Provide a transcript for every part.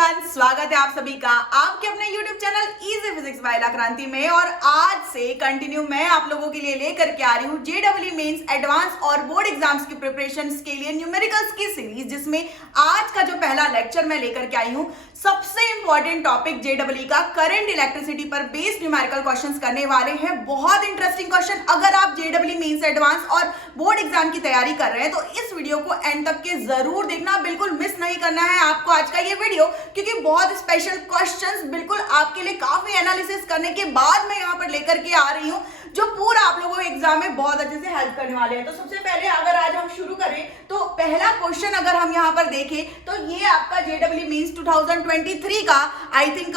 Everyone, स्वागत है आप सभी का आपके अपने YouTube channel easy physics bye क्रांति में। और आज से कंटिन्यू मैं आप लोगों के लिए लेकर के आ रही हूँ जेईई मेंस एडवांस और बोर्ड एग्जाम्स की प्रिपरेशंस के लिए न्यूमेरिकल्स की सीरीज, जिसमें आज का जो पहला लेक्चर मैं लेकर के आई हूँ सबसे इंपॉर्टेंट टॉपिक जेईई का करंट इलेक्ट्रिसिटी पर बेस्ड न्यूमेरिकल क्वेश्चंस करने वाले हैं। बहुत इंटरेस्टिंग क्वेश्चन। अगर आप जेईई मेंस एडवांस और बोर्ड एग्जाम की तैयारी कर रहे हैं तो इस वीडियो को एंड तक के जरूर देखना, बिल्कुल मिस नहीं करना है आपको आज का ये वीडियो, क्योंकि बहुत स्पेशल क्वेश्चंस बिल्कुल आपके लिए काफी एनालिसिस करने के बाद मैं यहाँ पर लेकर के आ रही हूँ, जो पूरा आप लोगों को एग्जाम में बहुत अच्छे से हेल्प करने वाले हैं। तो सबसे पहले अगर आज हम शुरू करें तो पहला क्वेश्चन अगर हम यहाँ पर देखें तो ये आपका जेईई मेंस 2023 का I think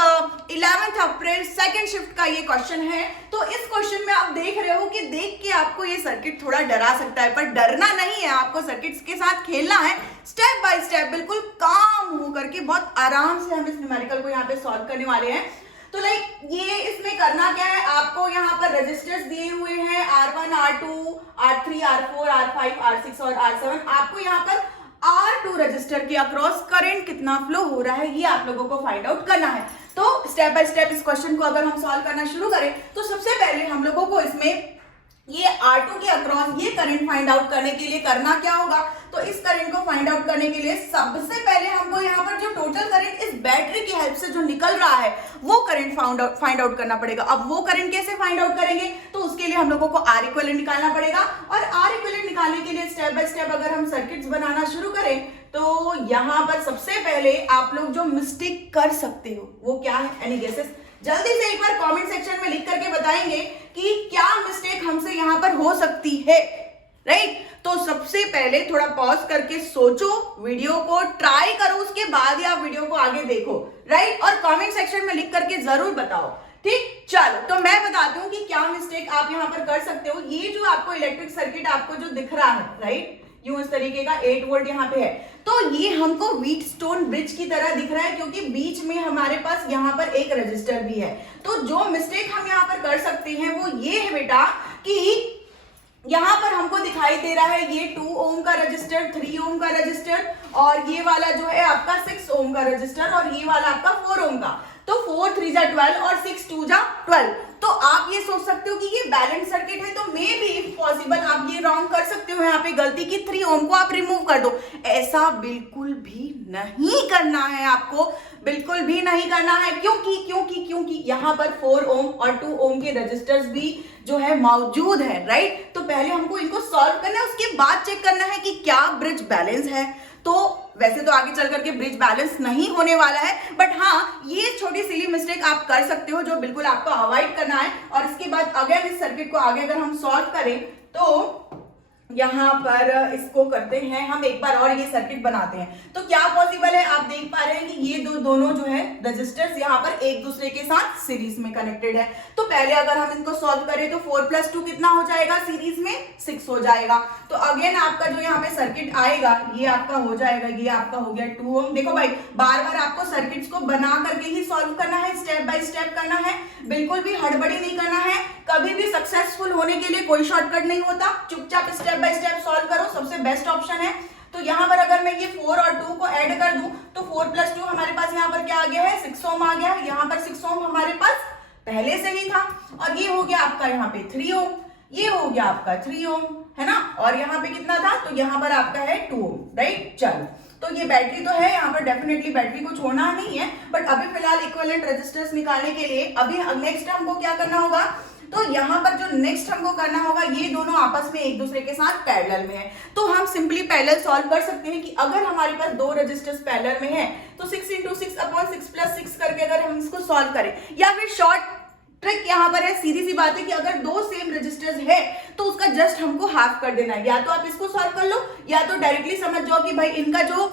11 April second shift का ये क्वेश्चन है। तो इस क्वेश्चन में आप देख रहे हो कि देख के आपको ये सर्किट थोड़ा डरा सकता है, पर डरना नहीं है, आपको सर्किट्स के साथ खेलना है स्टेप बाय स्टेप, बिल्कुल काम होकर के बहुत आराम से हम इस न्यूमेरिकल को यहाँ पे सॉल्व करने वाले हैं। तो लाइक ये इसमें करना क्या है, आपको यहाँ पर रजिस्टर्स दिए हुए हैं R1, R2, R3, R4, R5, R6 और R7। आपको यहाँ पर R2 रजिस्टर के अक्रॉस करंट कितना फ्लो हो रहा है ये आप लोगों को फाइंड आउट करना है। तो स्टेप बाय स्टेप इस क्वेश्चन को अगर हम सॉल्व करना शुरू करें तो सबसे पहले हम लोगों को इसमें ये R2 के अक्रॉस ये करंट फाइंड आउट करने के लिए करना क्या होगा। तो इस करंट को फाइंड आउट करने के लिए सबसे पहले हमको यहाँ पर जो टोटल करंट इस बैटरी की हेल्प से जो निकल रहा है वो करंट फाइंड आउट करना पड़ेगा। अब वो करंट कैसे फाइंड आउट करेंगे, तो उसके लिए हम लोगों को R इक्विवेलेंट निकालना पड़ेगा। और R इक्विवेलेंट निकालने के लिए स्टेप बाय स्टेप अगर हम सर्किट्स बनाना शुरू करें तो यहाँ पर सबसे पहले आप लोग जो मिस्टेक कर सकते हो वो क्या है, एनी गेसेस? जल्दी से एक बार कमेंट सेक्शन में लिख करके बताएंगे कि क्या मिस्टेक हमसे यहाँ पर हो सकती है, राइट? तो सबसे पहले थोड़ा पॉज करके सोचो, वीडियो को ट्राई करो, उसके बाद ही आप वीडियो को आगे देखो, राइट? और कमेंट सेक्शन में लिख करके जरूर बताओ, ठीक? चलो, तो मैं बताती हूँ कि क्या मिस्टेक आप यहाँ पर कर सकते हो। ये जो आपको इलेक्ट्रिक सर्किट आपको जो दिख रहा है, राइट, यूं इस तरीके का 8 वोल्ट यहाँ पे है, तो ये हमको व्हीटस्टोन ब्रिज की तरह दिख रहा है, क्योंकि बीच में हमारे पास यहाँ पर एक रजिस्टर भी है। तो जो मिस्टेक हम यहाँ पर कर सकते हैं वो ये है बेटा कि यहाँ पर हमको दिखाई दे रहा है ये 2 ओम का रजिस्टर, 3 ओम का रजिस्टर, और ये वाला जो है आपका 6 ओम का रजिस्टर, और ये वाला आपका 4 ओम का। तो 4 3 जा 12 और 6 2 जा 12। तो आप ये सोच सकते हो कि ये बैलेंस सर्किट है, तो मे बी इफ पॉसिबल आप ये रॉन्ग कर सकते हो यहाँ पे गलती की 3 ओम को आप रिमूव कर दो। ऐसा बिल्कुल भी नहीं करना है आपको, बिल्कुल भी नहीं करना है। क्योंकि यहाँ पर 4 ओम और 2 ओम के रजिस्टर्स भी जो है मौजूद है, राइट? तो पहले हमको इनको सॉल्व करना है, उसके बाद चेक करना है कि क्या ब्रिज बैलेंस है। तो वैसे तो आगे चल करके ब्रिज बैलेंस नहीं होने वाला है, बट हाँ ये छोटी सिली मिस्टेक आप कर सकते हो जो बिल्कुल आपको अवॉइड करना है। और इसके बाद अगर इस सर्किट को आगे अगर हम सॉल्व करें तो यहाँ पर इसको करते हैं हम एक बार और ये सर्किट बनाते हैं। तो क्या पॉसिबल है, आप देख पा रहे हैं कि ये दोनों जो है रजिस्टर्स यहाँ पर एक दूसरे के साथ सीरीज में कनेक्टेड है। तो पहले अगर हम इनको सॉल्व करें तो 4 + 2 कितना हो जाएगा, सीरीज में 6 हो जाएगा। तो अगेन आपका जो यहाँ पे सर्किट आएगा ये आपका हो जाएगा, ये आपका हो गया 2 ओम। देखो भाई, बार बार आपको सर्किट्स को बना करके ही सॉल्व करना है, स्टेप बाय स्टेप करना है, बिल्कुल भी हड़बड़ी नहीं करना है। कभी भी सक्सेसफुल होने के लिए कोई शॉर्टकट नहीं होता, चुपचाप स्टेप बाय स्टेप सॉल्व करो, सबसे बेस्ट ऑप्शन है। तो यहाँ पर अगर मैं ये 4 और 2 को ऐड कर दूं तो 4 + 2 हमारे पास यहाँ पर क्या आ गया है, 6 ओम आ गया। यहाँ पर 6 ओम हमारे पास पहले से ही था, और ये हो गया आपका यहाँ पे 3 ओम, ये हो गया आपका 3 ओम, है ना? और यहाँ पे कितना था, तो यहाँ पर आपका है 2 ओम, राइट? चलो, तो ये बैटरी तो है यहाँ पर, डेफिनेटली बैटरी को छोड़ना नहीं है, बट अभी फिलहाल इक्विवेलेंट रेजिस्टेंस निकालने के लिए अभी नेक्स्ट हमको क्या करना होगा, तो यहाँ पर जो नेक्स्ट हमको करना होगा, ये दोनों आपस में एक दूसरे के साथ पैरेलल में है। तो हम सिंपली पैरेलल सॉल्व कर सकते हैं कि अगर हमारे पास 2 रजिस्टर्स पैरेलल में है तो 6 × 6 / 6 + 6 करके अगर हम इसको सॉल्व करें, या फिर शॉर्ट ट्रिक यहाँ पर है, सीधी सी बात है कि अगर 2 सेम रजिस्टर्स है तो उसका जस्ट हमको हाफ कर देना है। या तो आप इसको सॉल्व कर लो, या तो डायरेक्टली समझ जाओ कि भाई इनका जो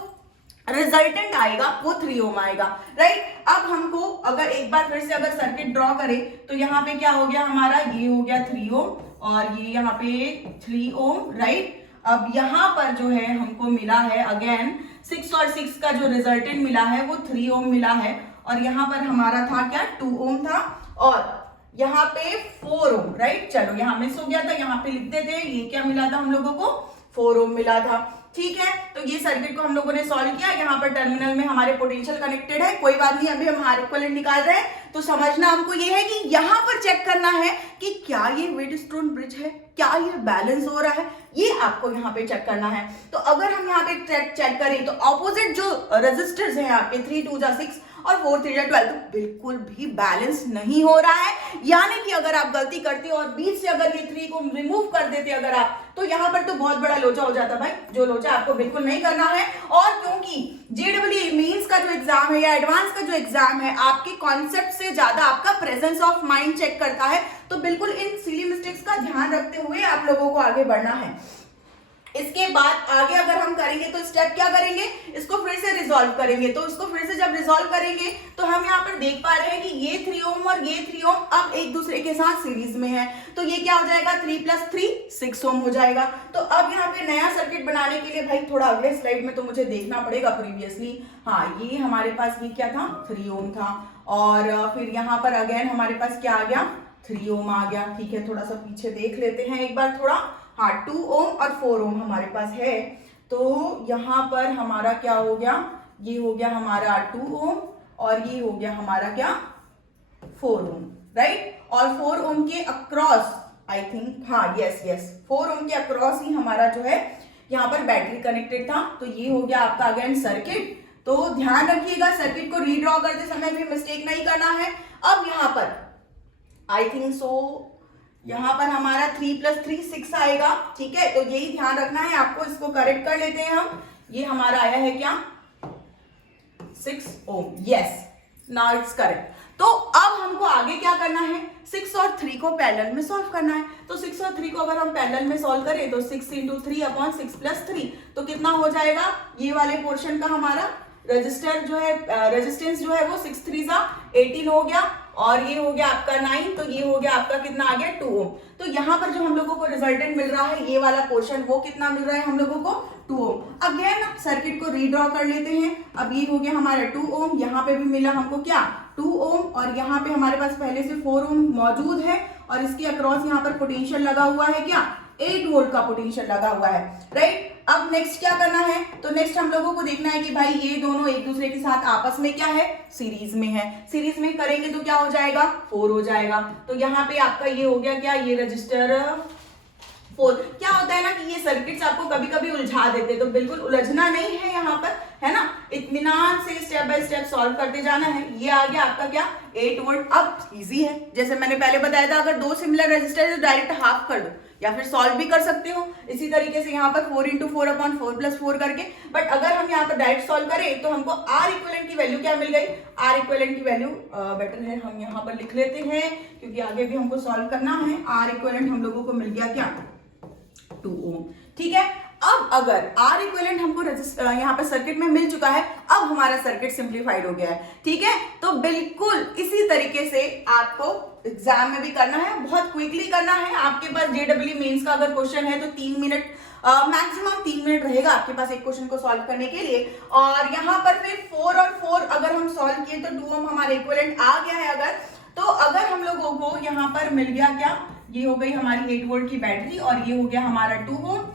रिजल्टेंट आएगा वो 3 ओम आएगा, राइट? अब हमको अगर एक बार फिर से अगर सर्किट ड्रॉ करें तो यहाँ पे क्या हो गया हमारा, ये हो गया 3 ओम और ये यहाँ पे 3 ओम, राइट? अब यहाँ पर जो है हमको मिला है अगेन 6 और 6 का जो रिजल्टेंट मिला है वो 3 ओम मिला है, और यहाँ पर हमारा था क्या, 2 ओम था, और यहाँ पे 4 ओम, राइट? चलो यहाँ मिस हो गया था, यहाँ पे लिख देते हैं, ये क्या मिला था हम लोगों को, 4 ओम मिला था। ठीक है, तो ये सर्किट को हम लोगों ने सॉल्व किया। यहाँ पर टर्मिनल में हमारे पोटेंशियल कनेक्टेड है, कोई बात नहीं, अभी हम आर इक्विवेलेंट निकाल रहे हैं। तो समझना हमको ये है कि यहाँ पर चेक करना है कि क्या ये व्हीटस्टोन ब्रिज है, क्या ये बैलेंस हो रहा है, ये आपको यहाँ पे चेक करना है। तो अगर हम यहाँ पे चेक करें तो ऑपोजिट जो रेजिस्टर्स हैं आपके 3 2 6 और 4 3 12 तो बिल्कुल भी बैलेंस नहीं हो रहा है। यानी कि अगर आप गलती करते और बीच से अगर ये 3 को रिमूव कर देते अगर आप, तो यहाँ पर तो बहुत बड़ा लोचा हो जाता भाई, जो लोचा आपको बिल्कुल नहीं करना है। और क्योंकि जेडब्ल्यू मेंस का जो एग्जाम है या एडवांस का जो एग्जाम है आपके कॉन्सेप्ट से ज्यादा आपका प्रेजेंस ऑफ माइंड चेक करता है, तो बिल्कुल इन सिली मिस्टेक्स का ध्यान रखते हुए आप लोगों को आगे बढ़ना है। इसके बाद आगे अगर हम करेंगे तो स्टेप क्या करेंगे, इसको फिर से रिजॉल्व करेंगे। तो इसको फिर से जब रिजॉल्व करेंगे तो हम यहाँ पर देख पा रहे हैं कि ये 3 ओम और ये 3 ओम अब एक दूसरे के साथ सीरीज में है, तो ये क्या हो जाएगा 3 + 3 6 ओम हो जाएगा। तो अब यहाँ पे नया सर्किट बनाने के लिए भाई थोड़ा अगले स्लाइड में तो मुझे देखना पड़ेगा प्रीवियसली। हाँ, ये हमारे पास ये क्या था 3 ओम था, और फिर यहाँ पर अगेन हमारे पास क्या आ गया 3 ओम आ गया। ठीक है, थोड़ा सा पीछे देख लेते हैं एक बार थोड़ा। हाँ, 2 ओम और 4 ओम हमारे पास है, तो यहाँ पर हमारा क्या हो गया, ये हो गया हमारा 2 ओम और ये हो गया हमारा क्या 4 ओम, राइट। और 4 ओम के अक्रॉस आई थिंक, हाँ यस 4 ओम के अक्रॉस ही हमारा जो है यहाँ पर बैटरी कनेक्टेड था। तो ये हो गया आपका अगेन सर्किट। तो ध्यान रखिएगा सर्किट को रीड्रॉ करते समय भी मिस्टेक नहीं करना है। अब यहाँ पर आई थिंक सो यहाँ पर हमारा 3 + 3 6 आएगा, ठीक है, तो यही ध्यान रखना है आपको। इसको करेक्ट कर लेते हैं हम। ये हमारा आया है क्या 6 ओम, यस, नाउ इट्स करेक्ट। तो अब हमको आगे क्या करना है, 6 और 3 को पैरेलल में सॉल्व करना है। तो 6 और 3 को अगर हम पैरेलल में सॉल्व करें तो 6 × 3/6 + 3 तो कितना हो जाएगा, ये वाले पोर्शन का हमारा रजिस्टर जो है रेजिस्टेंस जो है वो 6 3 18 हो गया, और ये हो गया आपका 9, तो ये हो गया आपका कितना आ गया 2 ओम। तो यहाँ पर जो हम लोगों को रिजल्टेंट मिल रहा है ये वाला पोर्शन, वो कितना मिल रहा है हम लोगों को 2 ओम। अगेन सर्किट को रीड्रॉ कर लेते हैं। अब ये हो गया हमारा 2 ओम, यहाँ पे भी मिला हमको क्या 2 ओम, और यहाँ पे हमारे पास पहले से 4 ओम मौजूद है, और इसके अक्रॉस यहाँ पर पोटेंशियल लगा हुआ है क्या 8 वोल्ट का पोटेंशियल लगा हुआ है, राइट। अब नेक्स्ट क्या करना है, तो नेक्स्ट हम लोगों को देखना है कि भाई ये दोनों एक दूसरे के साथ आपस में क्या है सीरीज में है। सीरीज में करेंगे तो क्या हो जाएगा 4 हो जाएगा। तो यहाँ पे आपका ये हो गया क्या, ये रजिस्टर 4। क्या होता है ना कि ये सर्किट्स आपको कभी कभी उलझा देते, तो बिल्कुल उलझना नहीं है यहाँ पर, है ना, इत्मीनान से स्टेप बाय स्टेप सॉल्व करते जाना है। ये आ गया आपका क्या 8 वोल्ट। अब इजी है, जैसे मैंने पहले बताया था, अगर 2 सिमिलर रेजिस्टर है तो डायरेक्ट हाफ कर दो या फिर सॉल्व भी कर सकते हो इसी तरीके से यहाँ पर 4 × 4/4 + 4 करके। बट अगर हम यहाँ पर डायरेक्ट सॉल्व करें तो हमको R इक्विवेलेंट की वैल्यू क्या मिल गई, R इक्विवेलेंट की वैल्यू बेटर है हम यहाँ पर लिख लेते हैं, क्योंकि आगे भी हमको सॉल्व करना है। R इक्विवेलेंट हम लोगों को मिल गया क्या 2 ओम, ठीक है। अब अगर R इक्विवेलेंट हमको यहाँ पर सर्किट में मिल चुका है, अब हमारा सर्किट सिंप्लीफाइड हो गया है, ठीक है। तो बिल्कुल इसी तरीके से आपको एग्जाम में भी करना है, बहुत क्विकली करना है। आपके पास जेडब्ल्यू मेंस का अगर क्वेश्चन है तो 3 मिनट मैक्सिमम 3 मिनट रहेगा आपके पास एक क्वेश्चन को सॉल्व करने के लिए। और यहाँ पर फिर 4 और 4 अगर हम सॉल्व किए तो 2 ओम हमारे इक्विवेलेंट आ गया है। अगर तो अगर हम लोगों को यहाँ पर मिल गया क्या, ये हो गई हमारी 8 वोल्ट की बैटरी, और ये हो गया हमारा 2 ओम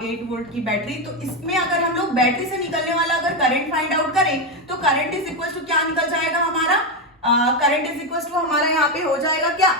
8 वोल्ट की बैटरी। तो इसमें अगर हम लोग बैटरी से निकलने वाला अगर करंट फाइंड आउट करें तो करंट इज इक्वल टू क्या निकल जाएगा हमारा, करंट इज इक्वल टू हमारा यहाँ पे हो जाएगा क्या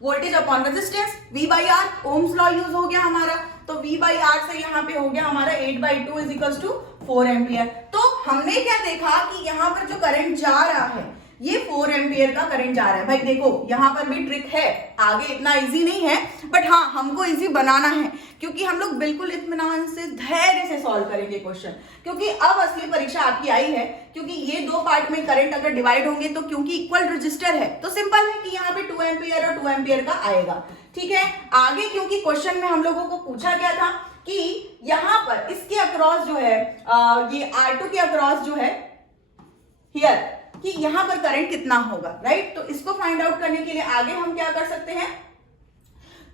voltage upon resistance V/R, Ohm's law use हो गया हमारा। तो V/R से यहाँ पे हो गया हमारा 8/2 इज इक्वल टू 4 एम्पियर। तो हमने क्या देखा कि यहाँ पर जो करंट जा रहा है ये 4 एम्पियर का करंट जा रहा है। भाई देखो यहाँ पर भी ट्रिक है, आगे इतना इजी नहीं है, बट हाँ हमको इजी बनाना है, क्योंकि हम लोग बिल्कुल इत्मीनान से धैर्य से सॉल्व करेंगे क्वेश्चन, क्योंकि अब असली परीक्षा आपकी आई है। क्योंकि ये 2 पार्ट में करंट अगर डिवाइड होंगे तो क्योंकि इक्वल रजिस्टर है तो सिंपल है कि यहाँ पे 2 एम्पियर और 2 एम्पियर का आएगा, ठीक है। आगे क्योंकि क्वेश्चन में हम लोगों को पूछा गया था कि यहाँ पर इसके अक्रॉस जो है ये R2 के अक्रॉस जो है हियर कि यहाँ पर करंट कितना होगा, राइट। तो इसको फाइंड आउट करने के लिए आगे हम क्या कर सकते हैं,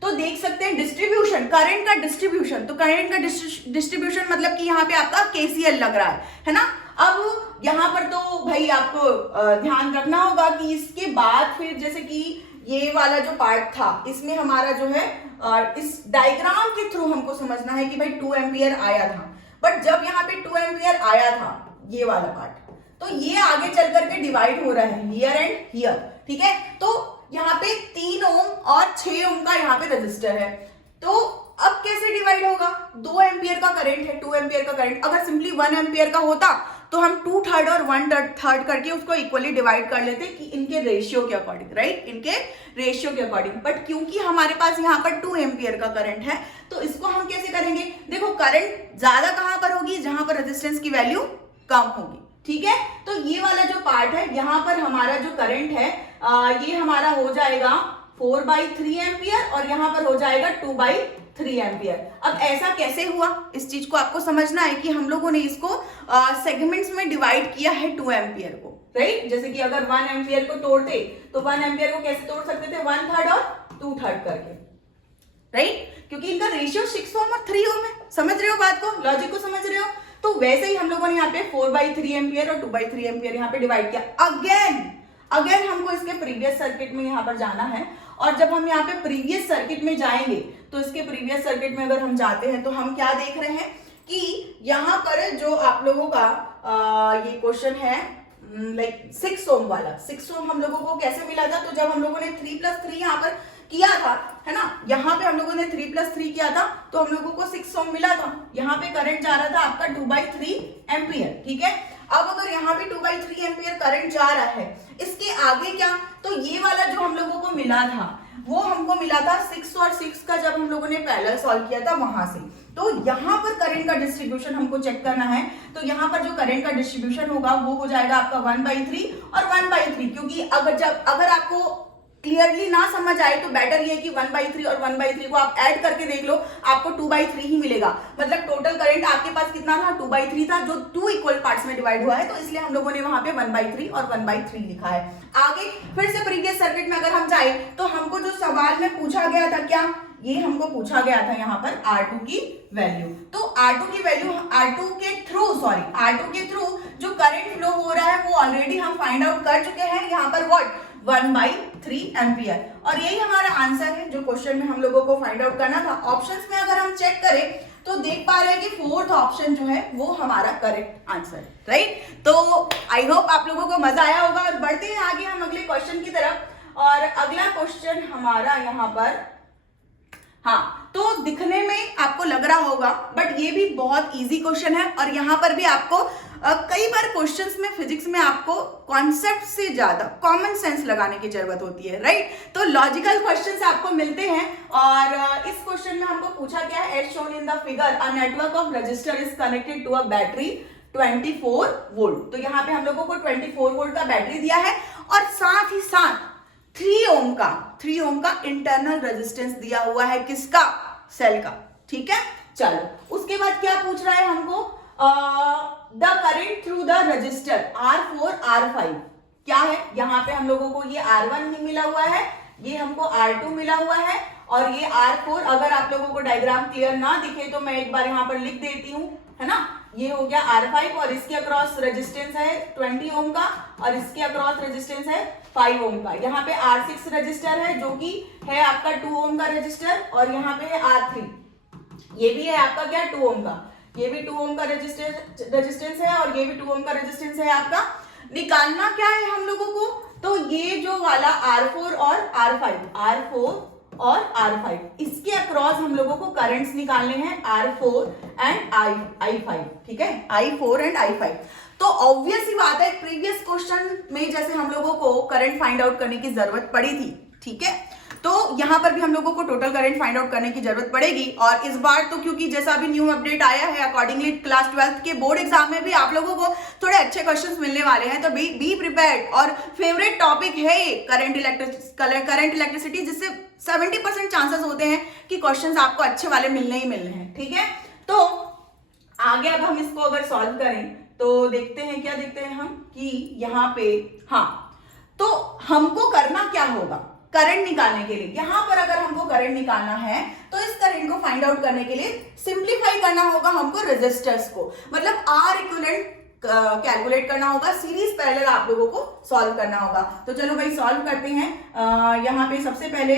तो देख सकते हैं डिस्ट्रीब्यूशन, करंट का डिस्ट्रीब्यूशन। तो करंट का डिस्ट्रीब्यूशन मतलब कि यहाँ पे आपका KCL लग रहा है ना। अब यहाँ पर तो भाई आपको ध्यान रखना होगा कि इसके बाद फिर जैसे कि ये वाला जो पार्ट था इसमें हमारा जो है इस डायग्राम के थ्रू हमको समझना है कि भाई 2 एम्पियर आया था, बट जब यहाँ पे 2 एम्पियर आया था ये वाला पार्ट, तो ये आगे चल करके डिवाइड हो रहा है हियर एंड हियर, ठीक है। तो यहाँ पे 3 ओम और 6 ओम का यहाँ पे रजिस्टर है, तो अब कैसे डिवाइड होगा? 2 एम्पियर का करंट है, 2 एम्पियर का करंट अगर सिंपली 1 एम्पियर का होता तो हम 2/3 और 1/3 करके उसको इक्वली डिवाइड कर लेते कि इनके रेशियो के अकॉर्डिंग, राइट, इनके रेशियो के अकॉर्डिंग। बट क्योंकि हमारे पास यहाँ पर 2 एम्पियर का करंट है तो इसको हम कैसे करेंगे? देखो करंट ज्यादा कहां पर होगी? जहां पर रेजिस्टेंस की वैल्यू कम होगी, ठीक है। तो ये वाला जो पार्ट है यहाँ पर हमारा जो करंट है ये हमारा हो जाएगा 4/3 एम्पियर और यहाँ पर हो जाएगा 2/3 एम्पियर। अब ऐसा कैसे हुआ, इस चीज को आपको समझना है कि हम लोगों ने इसको सेगमेंट्स में डिवाइड किया है 2 एम्पियर को, राइट। जैसे कि अगर 1 एम्पियर को तोड़ते तो 1 एम्पियर को कैसे तोड़ सकते थे? 1/3 और 2/3 करके, राइट, क्योंकि इनका रेशियो 6 ओम और 3 ओम है। समझ रहे हो बात को, लॉजिक को समझ रहे हो? तो वैसे ही हम लोगों ने यहाँ पे 4/3 एम्पियर और 2/3 एम्पियर यहाँ पे डिवाइड किया। अगेन हमको इसके प्रीवियस सर्किट में यहाँ पर जाना है, और जब हम यहाँ पे प्रीवियस सर्किट में जाएंगे तो इसके प्रीवियस सर्किट में अगर हम जाते हैं तो हम क्या देख रहे हैं कि यहाँ पर जो आप लोगों का ये क्वेश्चन है लाइक 6 ओम वाला, 6 ओम हम लोगों को कैसे मिला था? तो जब हम लोगों ने 3+3 यहाँ पर किया था, है ना, यहाँ पे हम लोगों ने 3+3 किया था तो हम लोगों को 6 ओम मिला था। यहाँ पे करंट जा रहा था आपका 2/3 एम्पियर, ठीक है। अब अगर यहाँ पे 2/3 एम्पियर करंट जा रहा है, इसके आगे क्या? तो ये वाला जो हम लोगों को मिला था वो हमको मिला था 6 और 6 का, जब हम लोगों ने पैरेलल सॉल्व किया था वहां से। तो यहाँ पर करंट का डिस्ट्रीब्यूशन हमको चेक करना है, तो यहाँ पर जो करंट का डिस्ट्रीब्यूशन होगा वो हो जाएगा आपका 1/3 और 1/3, क्योंकि अगर आपको क्लियरली ना समझ आए तो बेटर ये कि 1/3 और 1/3 को आप ऐड करके देख लो, आपको 2/3 ही मिलेगा। मतलब टोटल करंट आपके पास कितना था? 2/3 था, जो 2 इक्वल पार्ट्स में डिवाइड हुआ है, तो इसलिए हम लोगों ने वहां पे 1/3 और 1/3 लिखा है। आगे फिर से प्रीवियस सर्किट में अगर हम जाए तो हमको जो सवाल में पूछा गया था, क्या ये हमको पूछा गया था यहाँ पर R2 की वैल्यू। तो R2 की वैल्यू R2 के थ्रू जो करंट फ्लो हो रहा है वो ऑलरेडी हम फाइंड आउट कर चुके हैं यहाँ पर, व्हाट? 1/3 एम्पियर। और यही हमारा आंसर है जो क्वेश्चन में हम लोगों को फाइंड आउट करना था। ऑप्शंस में अगर हम चेक करें तो देख पा रहे हैं कि 4th ऑप्शन जो है वो हमारा करेक्ट आंसर है, राइट। तो आई होप आप लोगों को मजा आया होगा, और बढ़ते हैं आगे हम अगले क्वेश्चन की तरफ। और अगला क्वेश्चन हमारा यहाँ पर, हाँ, तो दिखने में आपको लग रहा होगा बट ये भी बहुत इजी क्वेश्चन है, और यहाँ पर भी आपको कई बार क्वेश्चंस में फिजिक्स में आपको कॉन्सेप्ट से ज्यादा कॉमन सेंस लगाने की जरूरत होती है, राइट। तो लॉजिकल क्वेश्चंस आपको मिलते हैं, और इस क्वेश्चन में हमको पूछा गया है, as shown in the figure a network of resistor is connected to a battery 24 volt. तो यहाँ पे हम लोगों को 24 वोल्ट का बैटरी दिया है, और साथ ही साथ 3 ओम का इंटरनल रेजिस्टेंस दिया हुआ है, किसका? सेल का, ठीक है। चलो उसके बाद क्या पूछ रहा है हमको? The current through the register R4 R5 क्या है? यहाँ पे हम लोगों को ये R1 मिला हुआ है, ये हमको R2 मिला हुआ है, और ये R4। अगर आप लोगों को डायग्राम क्लियर ना दिखे तो मैं एक बार यहाँ पर लिख देती हूँ, है ना। ये हो गया R5, और इसके अक्रॉस रेजिस्टेंस है 20 ओम का, और इसके अक्रॉस रेजिस्टेंस है 5 ओम का। यहाँ पे R6 रजिस्टर है जो कि है आपका 2 ओम का रजिस्टर, और यहाँ पे है R3, ये भी है आपका क्या? 2 ओम का। ये भी 2 ओम का रेजिस्टेंस है, और ये भी 2 ओम का रेजिस्टेंस है आपका। निकालना क्या है हम लोगों को? तो ये जो वाला R4 और R5, इसके अक्रॉस हम लोगों को करंट्स निकालने हैं, R4 एंड I5, ठीक है, I4 एंड I5। तो ऑब्वियस ही बात है, प्रीवियस क्वेश्चन में जैसे हम लोगों को करंट फाइंड आउट करने की जरूरत पड़ी थी, ठीक है, तो यहाँ पर भी हम लोगों को टोटल करंट फाइंड आउट करने की जरूरत पड़ेगी। और इस बार तो क्योंकि जैसा अभी न्यू अपडेट आया है, अकॉर्डिंगली क्लास 12th के बोर्ड एग्जाम में भी आप लोगों को थोड़े अच्छे क्वेश्चंस मिलने वाले हैं, तो बी प्रिपेयर्ड। और फेवरेट टॉपिक है करंट इलेक्ट्रिसिटी, जिससे 70% चांसेस होते हैं कि क्वेश्चंस आपको अच्छे वाले मिलने ही मिलने हैं, ठीक है। तो आगे अब हम इसको अगर सॉल्व करें तो देखते हैं, क्या देखते हैं हम कि यहाँ पे, हाँ, तो हमको करना क्या होगा करंट निकालने के लिए? यहां पर अगर हमको करंट निकालना है तो इस करंट को फाइंड आउट करने के लिए सिंप्लीफाई करना होगा हमको रेजिस्टर्स को। मतलब R इक्विवेलेंट कैलकुलेट करना होगा, सीरीज पैरेलल आप लोगों को सॉल्व करना होगा। तो चलो भाई सॉल्व करते हैं। यहाँ पे सबसे पहले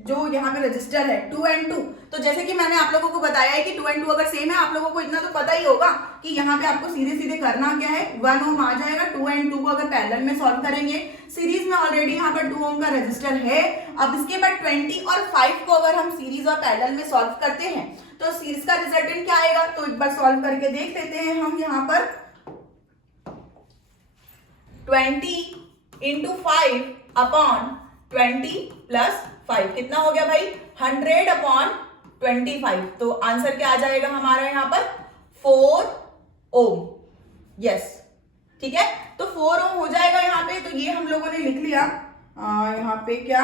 जो यहाँ पे रजिस्टर है 2 and 2, तो जैसे कि मैंने आप लोगों को बताया है कि 2 and 2 अगर सेम है, आप लोगों को इतना तो पता ही होगा कि यहाँ पे आपको सीधे सीधे करना क्या है, 1 ओम आ जाएगा। 2 and 2 को अगर पैरेलल में सॉल्व करेंगे, सीरीज में ऑलरेडी यहाँ पर 2 ओम का रजिस्टर है। अब इसके बाद 20 और 5 को अगर हम सीरीज और पैरेलल में सॉल्व करते हैं तो सीरीज का रिजल्टेंट क्या आएगा, तो एक बार सॉल्व करके देख लेते हैं हम। यहाँ पर 20 इंटू 5 अपॉन 20 प्लस 5 कितना हो गया भाई, 100 अपॉन 25। तो आंसर क्या आ जाएगा हमारा यहाँ पर 4 ओम। यस, ठीक है, तो 4 ओम हो जाएगा यहाँ पे। तो ये हम लोगों ने लिख लिया यहाँ पे क्या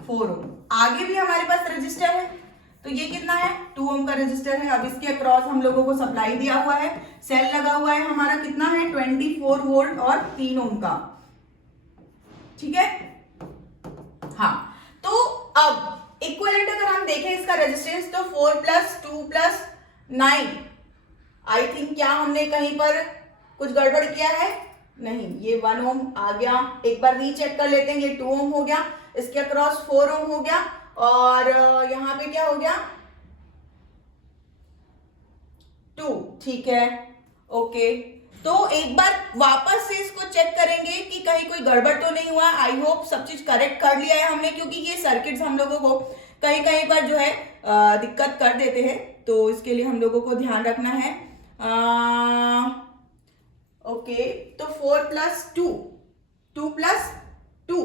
4 ओम। आगे भी हमारे पास रजिस्टर है, तो ये कितना है 2 ओम का रजिस्टर है। अब इसके अक्रॉस हम लोगों को सप्लाई दिया हुआ है, सेल लगा हुआ है हमारा, कितना है 24 वोल्ट और 3 ओम का, ठीक है। हाँ, तो अब इक्विवेलेंट अगर हम देखें इसका रेजिस्टेंस, तो 4 प्लस 2 प्लस 9, आई थिंक क्या हमने कहीं पर कुछ गड़बड़ किया है, नहीं, ये 1 ओम आ गया। एक बार रीचेक कर लेते हैं, ये 2 ओम हो गया, इसके अक्रॉस 4 ओम हो गया, और यहां पे क्या हो गया 2, ठीक है, ओके। तो एक बार वापस से इसको चेक करेंगे कि कहीं कोई गड़बड़ तो नहीं हुआ। आई होप सब चीज करेक्ट कर लिया है हमने, क्योंकि ये सर्किट्स हम लोगों को कहीं कहीं पर जो है दिक्कत कर देते हैं, तो इसके लिए हम लोगों को ध्यान रखना है। ओके, तो 4 प्लस 2, 2 प्लस 2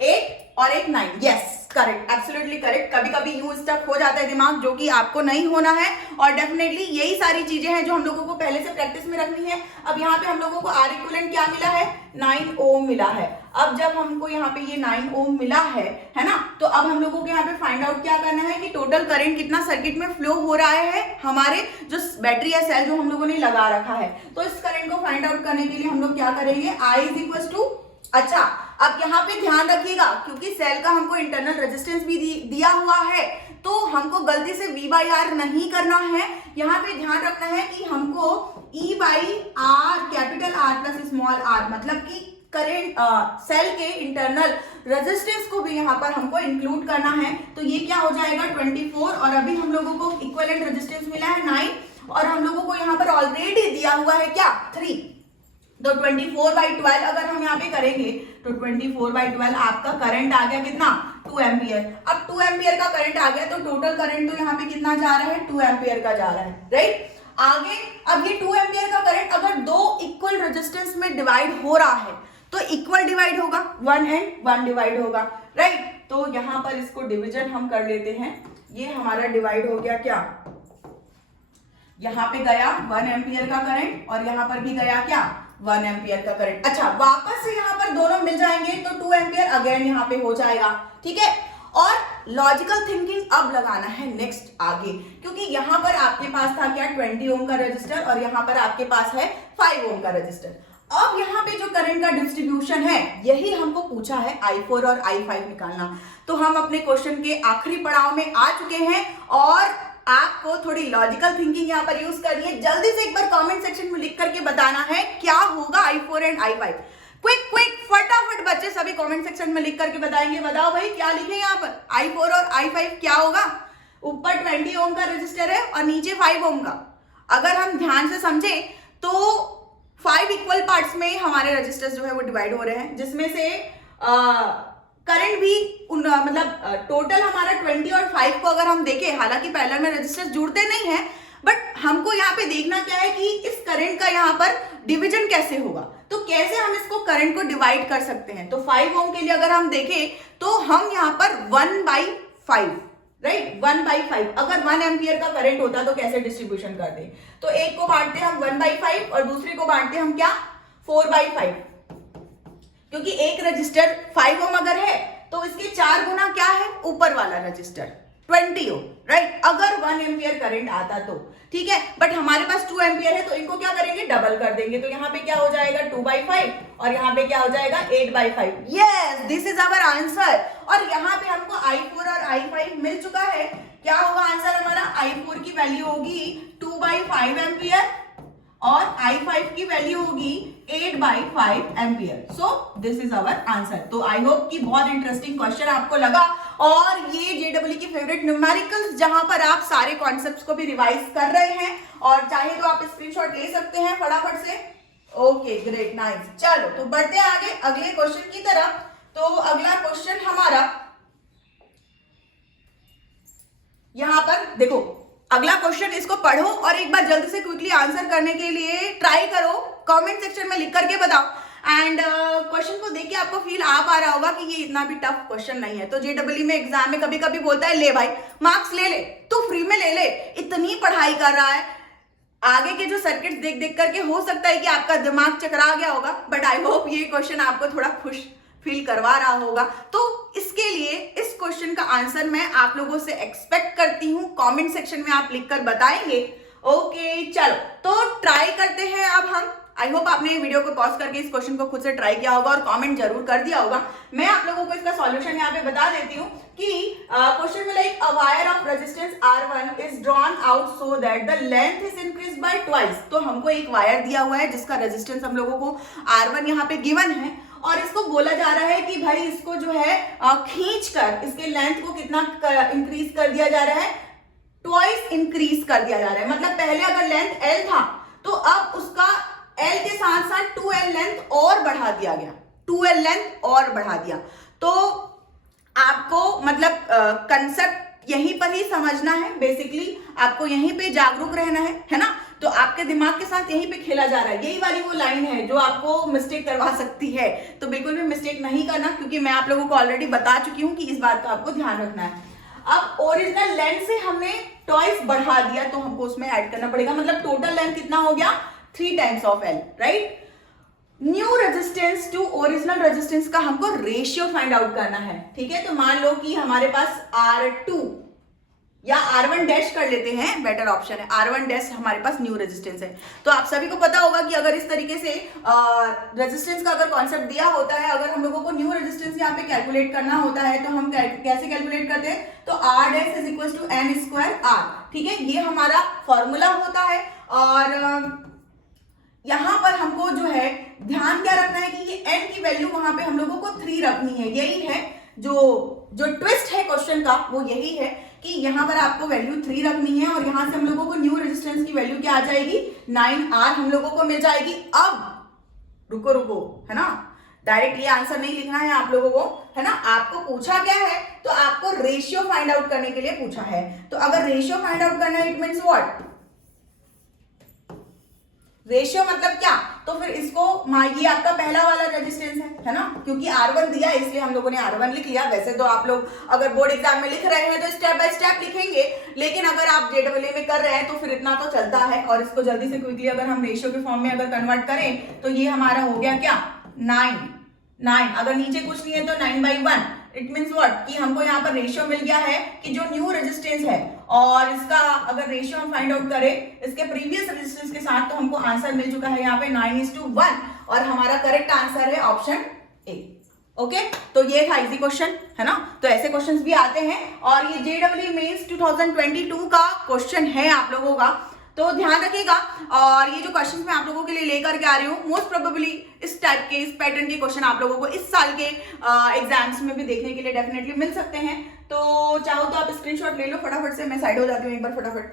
8 और एक 9, यस करेक्ट, एब्सोल्युटली करेक्ट। कभी कभी यूं स्टक हो जाता है दिमाग, जो कि आपको नहीं होना है, और डेफिनेटली यही सारी चीजें हैं जो हम लोगों को पहले से प्रैक्टिस में रखनी है। अब यहाँ पे हम लोगों को आर इक्विवेलेंट क्या मिला है, 9 ओम मिला है। अब जब हमको यहाँ पे ये 9 ओम मिला है ना, तो अब हम लोगों को यहाँ पे फाइंड आउट क्या करना है कि टोटल करंट कितना सर्किट में फ्लो हो रहा है हमारे जो बैटरी या सेल जो हम लोगों ने लगा रखा है। तो इस करंट को फाइंड आउट करने के लिए हम लोग क्या करेंगे, I इज इक्वल टू, अच्छा अब यहाँ पे ध्यान रखिएगा, क्योंकि सेल का हमको इंटरनल रेजिस्टेंस भी दिया हुआ है, तो हमको गलती से V बाई आर नहीं करना है। यहाँ पे ध्यान रखना है कि हमको E by R, capital R plus small R, मतलब कि करंट सेल के इंटरनल रेजिस्टेंस को भी यहाँ पर हमको इंक्लूड करना है। तो ये क्या हो जाएगा 24, और अभी हम लोगों को इक्विवेलेंट रेजिस्टेंस मिला है 9, और हम लोगों को यहाँ पर ऑलरेडी दिया हुआ है क्या 3। तो 24/12 अगर हम यहाँ पे करेंगे तो 24/12 आपका करंट आ गया कितना 2 एम्पियर। अब 2 एम्पियर का करंट आ गया, तो टोटल करंट तो यहाँ पे कितना जा रहा है 2 एम्पियर का जा रहा है, राइट। आगे अब ये 2 एम्पियर का करंट अगर दो इक्वल रेजिस्टेंस में डिवाइड हो रहा है तो इक्वल डिवाइड होगा, 1 एंड 1 डिवाइड होगा, राइट। तो यहाँ पर इसको डिविजन हम कर लेते हैं, ये हमारा डिवाइड हो गया क्या, यहाँ पे गया 1 एम्पियर का करंट और यहाँ पर भी गया क्या 1 एम्पियर का करंट। अच्छा, वापस से यहाँ पर दोनों मिल जाएंगे तो 2 एम्पियर अगेन यहाँ पे हो जाएगा, ठीक है। और लॉजिकल थिंकिंग अब लगाना है नेक्स्ट आगे, क्योंकि यहाँ पर आपके पास था क्या 20 ओम का रजिस्टर और यहाँ पर आपके पास है 5 ओम का रजिस्टर। अब यहाँ पे जो करंट का डिस्ट्रीब्यूशन है यही हमको पूछा है I4 और I5 निकालना। तो हम अपने क्वेश्चन के आखिरी पड़ाव में आ चुके हैं और आपको थोड़ी लॉजिकल थिंकिंग यहाँ पर यूज करनी है। जल्दी से एक बार कमेंट सेक्शन में लिख करके बताना है क्या होगा I4 and I5। Quick quick फटाफट बच्चे सभी कमेंट सेक्शन में लिख करके बताएंगे। बताओ भाई क्या लिखे यहाँ पर, I4 और I5 क्या होगा। ऊपर 20 ओम का रजिस्टर है और नीचे 5 ओम का। अगर हम ध्यान से समझे तो 5 इक्वल पार्ट्स में हमारे रजिस्टर्स जो है वो डिवाइड हो रहे हैं, जिसमें से करंट भी मतलब टोटल हमारा 20 और 5 को अगर हम देखें, हालांकि पैरेलल में रजिस्टर्स जुड़ते नहीं हैं, बट हमको यहाँ पे देखना क्या है कि इस करंट का यहाँ पर डिवीजन कैसे होगा। तो कैसे हम इसको करंट को डिवाइड कर सकते हैं। तो 5 ओम के लिए अगर हम देखें तो हम यहाँ पर 1/5, राइट, 1/5 अगर 1 एम्पियर का करंट होता तो कैसे डिस्ट्रीब्यूशन कर दें। तो एक को बांटते हम 1/5 और दूसरे को बांटते हम क्या 4/5, क्योंकि एक रजिस्टर 5 ओम अगर है तो इसके 4 गुना क्या है ऊपर वाला रजिस्टर 20 ओम, राइट। अगर 1 एम्पियर करंट आता तो ठीक है, बट हमारे पास 2 एम्पियर है तो इनको क्या करेंगे डबल कर देंगे। तो यहाँ पे क्या हो जाएगा 2/5 और यहाँ पे क्या हो जाएगा 8/5। Yes, this is our answer. और यहाँ पे हमको I4 और I5 मिल चुका है। क्या होगा आंसर हमारा, I4 की वैल्यू होगी 2 2/5 एम्पियर और I5 की वैल्यू होगी 8/5 ampere. So this is our answer. तो आई होप कि बहुत इंटरेस्टिंग क्वेश्चन आपको लगा और ये जेडब्ल्यू की फेवरेट न्यूमेरिकल्स जहां पर आप सारे कॉन्सेप्ट्स को भी रिवाइज कर रहे हैं और चाहे तो आप स्क्रीनशॉट ले सकते हैं फटाफट से। Okay great nice. चलो तो बढ़ते हैं आगे अगले क्वेश्चन की तरफ। तो अगला क्वेश्चन हमारा यहां पर देखो, अगला क्वेश्चन इसको पढ़ो और एक बार जल्दी से क्विकली आंसर करने के लिए ट्राई करो, कमेंट सेक्शन में लिख करके बताओ। एंड क्वेश्चन को देख के आपको फील आ पा रहा होगा कि ये इतना भी टफ क्वेश्चन नहीं है। तो जेडब्ल्यू में एग्जाम में कभी कभी बोलता है ले भाई मार्क्स ले ले, तू फ्री में ले ले, इतनी पढ़ाई कर रहा है, आगे के जो सर्किट्स देख देख करके हो सकता है कि आपका दिमाग चकरा गया होगा, बट आई होप ये क्वेश्चन आपको थोड़ा खुश फील करवा रहा होगा। तो इसके लिए इस क्वेश्चन का आंसर मैं आप लोगों से एक्सपेक्ट करती हूं, कमेंट सेक्शन में आप लिखकर बताएंगे। ओके चलो तो ट्राई करते हैं अब हम। आई होप आपने ये वीडियो को पॉज करके इस क्वेश्चन को खुद से ट्राई किया होगा और कमेंट जरूर कर दिया होगा। मैं आप लोगों को इसका सॉल्यूशन यहाँ पे बता देती हूँ कि क्वेश्चन में like a wire of resistance R1 is drawn out so that the length is increase by twice. तो हमको एक वायर दिया हुआ है जिसका रेजिस्टेंस हम लोगों को R1 यहाँ पे गिवन है और इसको बोला जा रहा है कि भाई इसको जो है खींच कर इसके लेंथ को कितना इंक्रीज कर दिया जा रहा है, ट्वाइस इंक्रीज कर दिया जा रहा है। मतलब पहले अगर लेंथ L था तो अब उसका L के साथ साथ 2L लेंथ और बढ़ा दिया गया, 2L लेंथ और बढ़ा दिया। तो आपको मतलब कंसेप्ट यहीं पर ही समझना है, बेसिकली आपको यहीं पे जागरूक रहना है ना। तो आपके दिमाग के साथ यहीं पे खेला जा रहा है। यही वाली वो लाइन है जो आपको मिस्टेक करवा सकती है, तो बिल्कुल भी मिस्टेक नहीं करना क्योंकि मैं आप लोगों को ऑलरेडी बता चुकी हूं कि इस बात का आपको ध्यान रखना है। अब ओरिजिनल लेंथ से हमने ट्वाइस बढ़ा दिया तो हमको उसमें ऐड करना पड़ेगा, मतलब टोटल लेंथ कितना हो गया 3 times of L, right. New resistance to original resistance का हमको रेशियो फाइंड आउट करना है, ठीक है। तो मान लो कि हमारे पास R2 या R1 डैश कर लेते हैं, बेटर ऑप्शन है। R1 डैश हमारे पास न्यू रेजिस्टेंस है। तो आप सभी को पता होगा कि अगर इस तरीके से रेजिस्टेंस का अगर कॉन्सेप्ट दिया होता है, अगर हम लोगों को न्यू रेजिस्टेंस यहाँ पे कैलकुलेट करना होता है तो हम कैसे कैलकुलेट करते हैं, तो R dash is equal to N square R, ठीक है। ये हमारा फॉर्मूला होता है और यहां पर हमको जो है ध्यान क्या रखना है कि ये n की वैल्यू वहां पे हम लोगों को 3 रखनी है। यही है जो ट्विस्ट है क्वेश्चन का, वो यही है कि यहां पर आपको वैल्यू 3 रखनी है और यहां से हम लोगों को न्यू रेजिस्टेंस की वैल्यू क्या आ जाएगी 9R हम लोगों को मिल जाएगी। अब रुको है ना, डायरेक्ट ये आंसर नहीं लिखना है आप लोगों को, है ना। आपको पूछा क्या है, तो आपको रेशियो फाइंड आउट करने के लिए पूछा है। तो अगर रेशियो फाइंड आउट करना है, इट मींस व्हाट, रेशियो मतलब क्या, तो फिर इसको ये आपका पहला वाला रेजिस्टेंस है ना, क्योंकि R1 दिया इसलिए हम लोगों ने R1 लिख लिया। वैसे तो आप लोग अगर बोर्ड एग्जाम में लिख रहे हैं तो स्टेप बाय स्टेप लिखेंगे, लेकिन अगर आप जेडब्ल्यू में कर रहे हैं तो फिर इतना तो चलता है। और इसको जल्दी से क्विकली अगर हम रेशियो के फॉर्म में अगर कन्वर्ट करें तो ये हमारा हो गया क्या 9। अगर नीचे कुछ नहीं है तो 9/1। इट मीन्स व्हाट, कि हमको यहाँ पर रेशियो मिल गया है कि जो न्यू रेजिस्टेंस है और इसका अगर रेशियो हम फाइंड आउट करें इसके प्रीवियस रेजिस्टेंस के साथ, तो हमको आंसर मिल चुका है यहाँ पे 9:1 और हमारा करेक्ट आंसर है ऑप्शन ए। ओके, तो ये था इजी क्वेश्चन, है ना। तो ऐसे क्वेश्चंस भी आते हैं और ये जेडब्ल्यू मेंस 2022 का क्वेश्चन है आप लोगों का, तो ध्यान रखिएगा। और ये जो क्वेश्चन मैं आप लोगों के लिए लेकर के आ रही हूँ, मोस्ट प्रोबेबली इस टाइप के, इस पैटर्न के क्वेश्चन आप लोगों को इस साल के एग्जाम्स में भी देखने के लिए डेफिनेटली मिल सकते हैं। तो चाहो तो आप स्क्रीनशॉट ले लो फटाफट से, मैं साइड हो जाती हूँ एक बार फटाफट।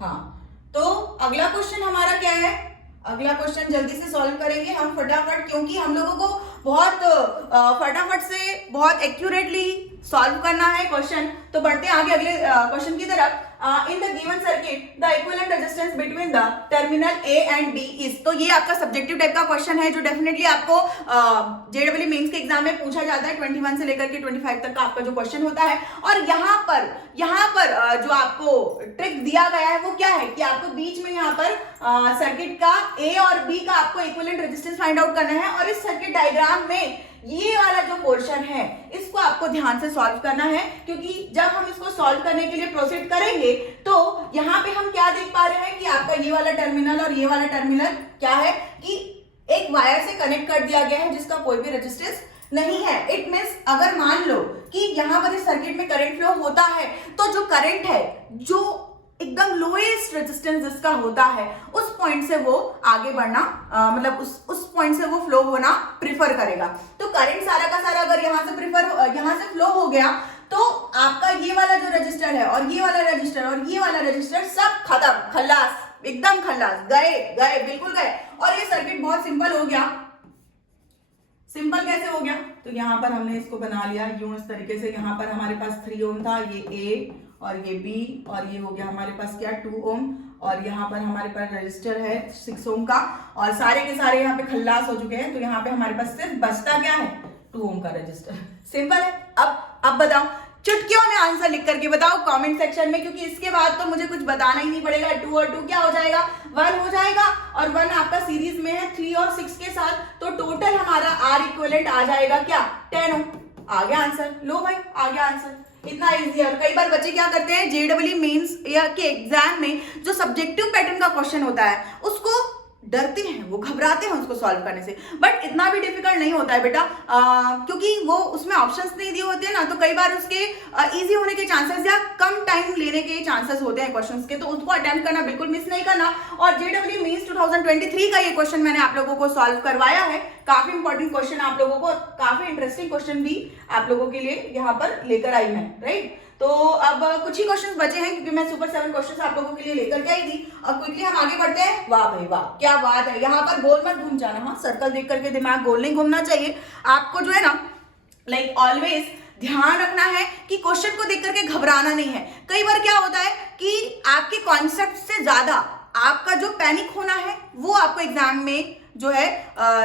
हाँ, तो अगला क्वेश्चन हमारा क्या है, अगला क्वेश्चन जल्दी से सॉल्व करेंगे हम फटाफट, क्योंकि हम लोगों को बहुत फटाफट से बहुत एक्यूरेटली सॉल्व करना है क्वेश्चन। तो बढ़ते आगे अगले क्वेश्चन की तरफ। In the given circuit the equivalent resistance between the terminal A and B is. तो ये आपका सब्जेक्टिव टाइप का क्वेश्चन है जो डेफिनेटली आपको जेडब्ल्यू मेंस के एग्जाम में पूछा जाता है। 21 से लेकर के 25 तक का आपका जो क्वेश्चन होता है। और यहाँ पर जो आपको ट्रिक दिया गया है वो क्या है कि आपको बीच में यहाँ पर सर्किट का ए और बी का आपको इक्विवेलेंट रेजिस्टेंस फाइंड आउट करना है और इस सर्किट डायग्राम में ये वाला जो पोर्शन है इसको आपको ध्यान से सॉल्व करना है, क्योंकि जब हम इसको सॉल्व करने के लिए प्रोसीड करेंगे तो यहाँ पे हम क्या देख पा रहे हैं कि आपका ये वाला टर्मिनल और ये वाला टर्मिनल क्या है कि एक वायर से कनेक्ट कर दिया गया है जिसका कोई भी रेजिस्टेंस नहीं है। इट मीन्स अगर मान लो कि यहाँ पर इस सर्किट में करंट फ्लो होता है तो जो करंट है, जो एकदम लोएस्ट रेजिस्टेंस जिसका होता है, उस पॉइंट से वो आगे बढ़ना मतलब उस पॉइंट से वो फ्लो होना प्रिफर करेगा। तो करंट सारा का सारा अगर यहाँ से फ्लो हो गया तो आपका ये वाला जो रजिस्टर है और ये वाला रजिस्टर और ये वाला रजिस्टर सब खत्म, खल्लास, एकदम खल्लास, गए बिल्कुल गए। और ये सर्किट बहुत सिंपल हो गया। सिंपल कैसे हो गया? तो यहाँ पर हमने इसको बना लिया यूं इस तरीके से। यहाँ पर हमारे पास 3 ओम था, ये ए और ये बी, और ये हो गया हमारे पास क्या 2 ओम, और यहाँ पर हमारे पास रजिस्टर है 6 ओम का, और सारे के सारे यहाँ पे खल्लास हो चुके हैं। तो यहाँ पे हमारे पास सिर्फ बचता क्या है? 2 ओम का रजिस्टर। सिंपल है। अब बताओ, चुटकियों में आंसर लिख करके बताओ कमेंट सेक्शन में, क्योंकि इसके बाद तो मुझे कुछ बताना ही नहीं पड़ेगा। 2 और 2 क्या हो जाएगा? 1 हो जाएगा, और 1 आपका सीरीज में है 3 और 6 के साथ, तो टोटल हमारा आर इक्विवेलेंट आ जाएगा क्या? 10 ओम। आ गया आंसर। लो भाई, आ गया आंसर। इतना इजी है। और कई बार बच्चे क्या करते हैं, जेईई मेंस या के एग्जाम में जो सब्जेक्टिव पैटर्न का क्वेश्चन होता है उसको डरते हैं, वो घबराते हैं उसको सॉल्व करने से। बट इतना भी डिफिकल्ट नहीं होता है बेटा, क्योंकि वो उसमें ऑप्शंस नहीं दिए होते हैं ना, तो कई बार उसके इजी होने के चांसेस या कम टाइम लेने के चांसेस होते हैं क्वेश्चंस के, तो उसको अटेम्प्ट करना बिल्कुल मिस नहीं करना। और जेईई मेंस 2023 का ये क्वेश्चन मैंने आप लोगों को सॉल्व करवाया है। काफी इंपॉर्टेंट क्वेश्चन आप लोगों को, काफी इंटरेस्टिंग क्वेश्चन भी आप लोगों के लिए यहाँ पर लेकर आई मैं, राइट। तो अब कुछ ही क्वेश्चंस बचे हैं, क्योंकि मैं सुपर 7 क्वेश्चंस आप लोगों के लिए लेकर के आई थी। अब क्विकली हम आगे बढ़ते हैं। वाह भाई वाह, क्या बात है। यहाँ पर गोल मत घूम जाना, हाँ, सर्कल देख करके दिमाग गोल नहीं घूमना चाहिए आपको, जो है ना, लाइक ऑलवेज ध्यान रखना है कि क्वेश्चन को देख करके घबराना नहीं है। कई बार क्या होता है कि आपके कॉन्सेप्ट से ज्यादा आपका जो पैनिक होना है वो आपको एग्जाम में जो है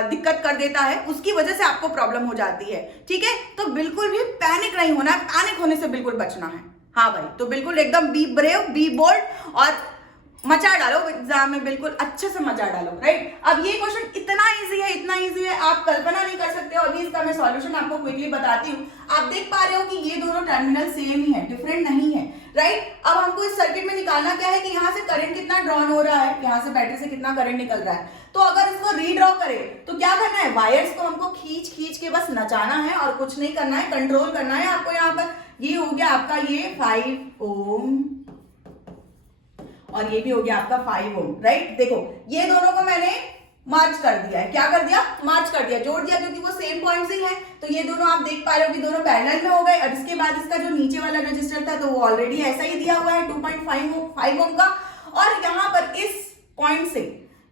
दिक्कत कर देता है, उसकी वजह से आपको प्रॉब्लम हो जाती है। ठीक है, तो बिल्कुल भी पैनिक नहीं होना, पैनिक होने से बिल्कुल बचना है। हाँ भाई, तो बिल्कुल एकदम बी ब्रेव, बी बोल्ड, और मचा डालो एग्जाम में, बिल्कुल अच्छे से मचा डालो, राइट। अब ये क्वेश्चन इतना इजी है, इतना इजी है, आप कल्पना नहीं कर सकते। और इसका मैं सॉल्यूशन आपको क्विकली बताती हूँ। आप देख पा रहे हो कि ये दोनों टर्मिनल सेम ही है, डिफरेंट नहीं है, राइट। अब हमको इस सर्किट में निकालना क्या है कि यहाँ से करंट कितना ड्रॉन हो रहा है, यहाँ से बैटरी से कितना करंट निकल रहा है। तो अगर इसको रीड्रॉ करें तो क्या करना है? वायर्स को हमको खींच खींच के बस नचाना है और कुछ नहीं करना है, कंट्रोल करना है आपको। यहाँ पर ये हो गया आपका ये 5 ओम, और ये भी हो गया आपका 5 ओम, राइट। देखो ये दोनों को मैंने मर्ज कर दिया है। क्या कर दिया? मर्ज कर दिया, जोड़ दिया, क्योंकि वो सेम पॉइंट ही है। तो ये दोनों आप देख पा रहे हो कि दोनों पैरेलल में हो गए। और इसके बाद इसका जो नीचे वाला रजिस्टर था तो वो ऑलरेडी ऐसा ही दिया हुआ है 2.5 ओम का। और यहाँ पर इस पॉइंट से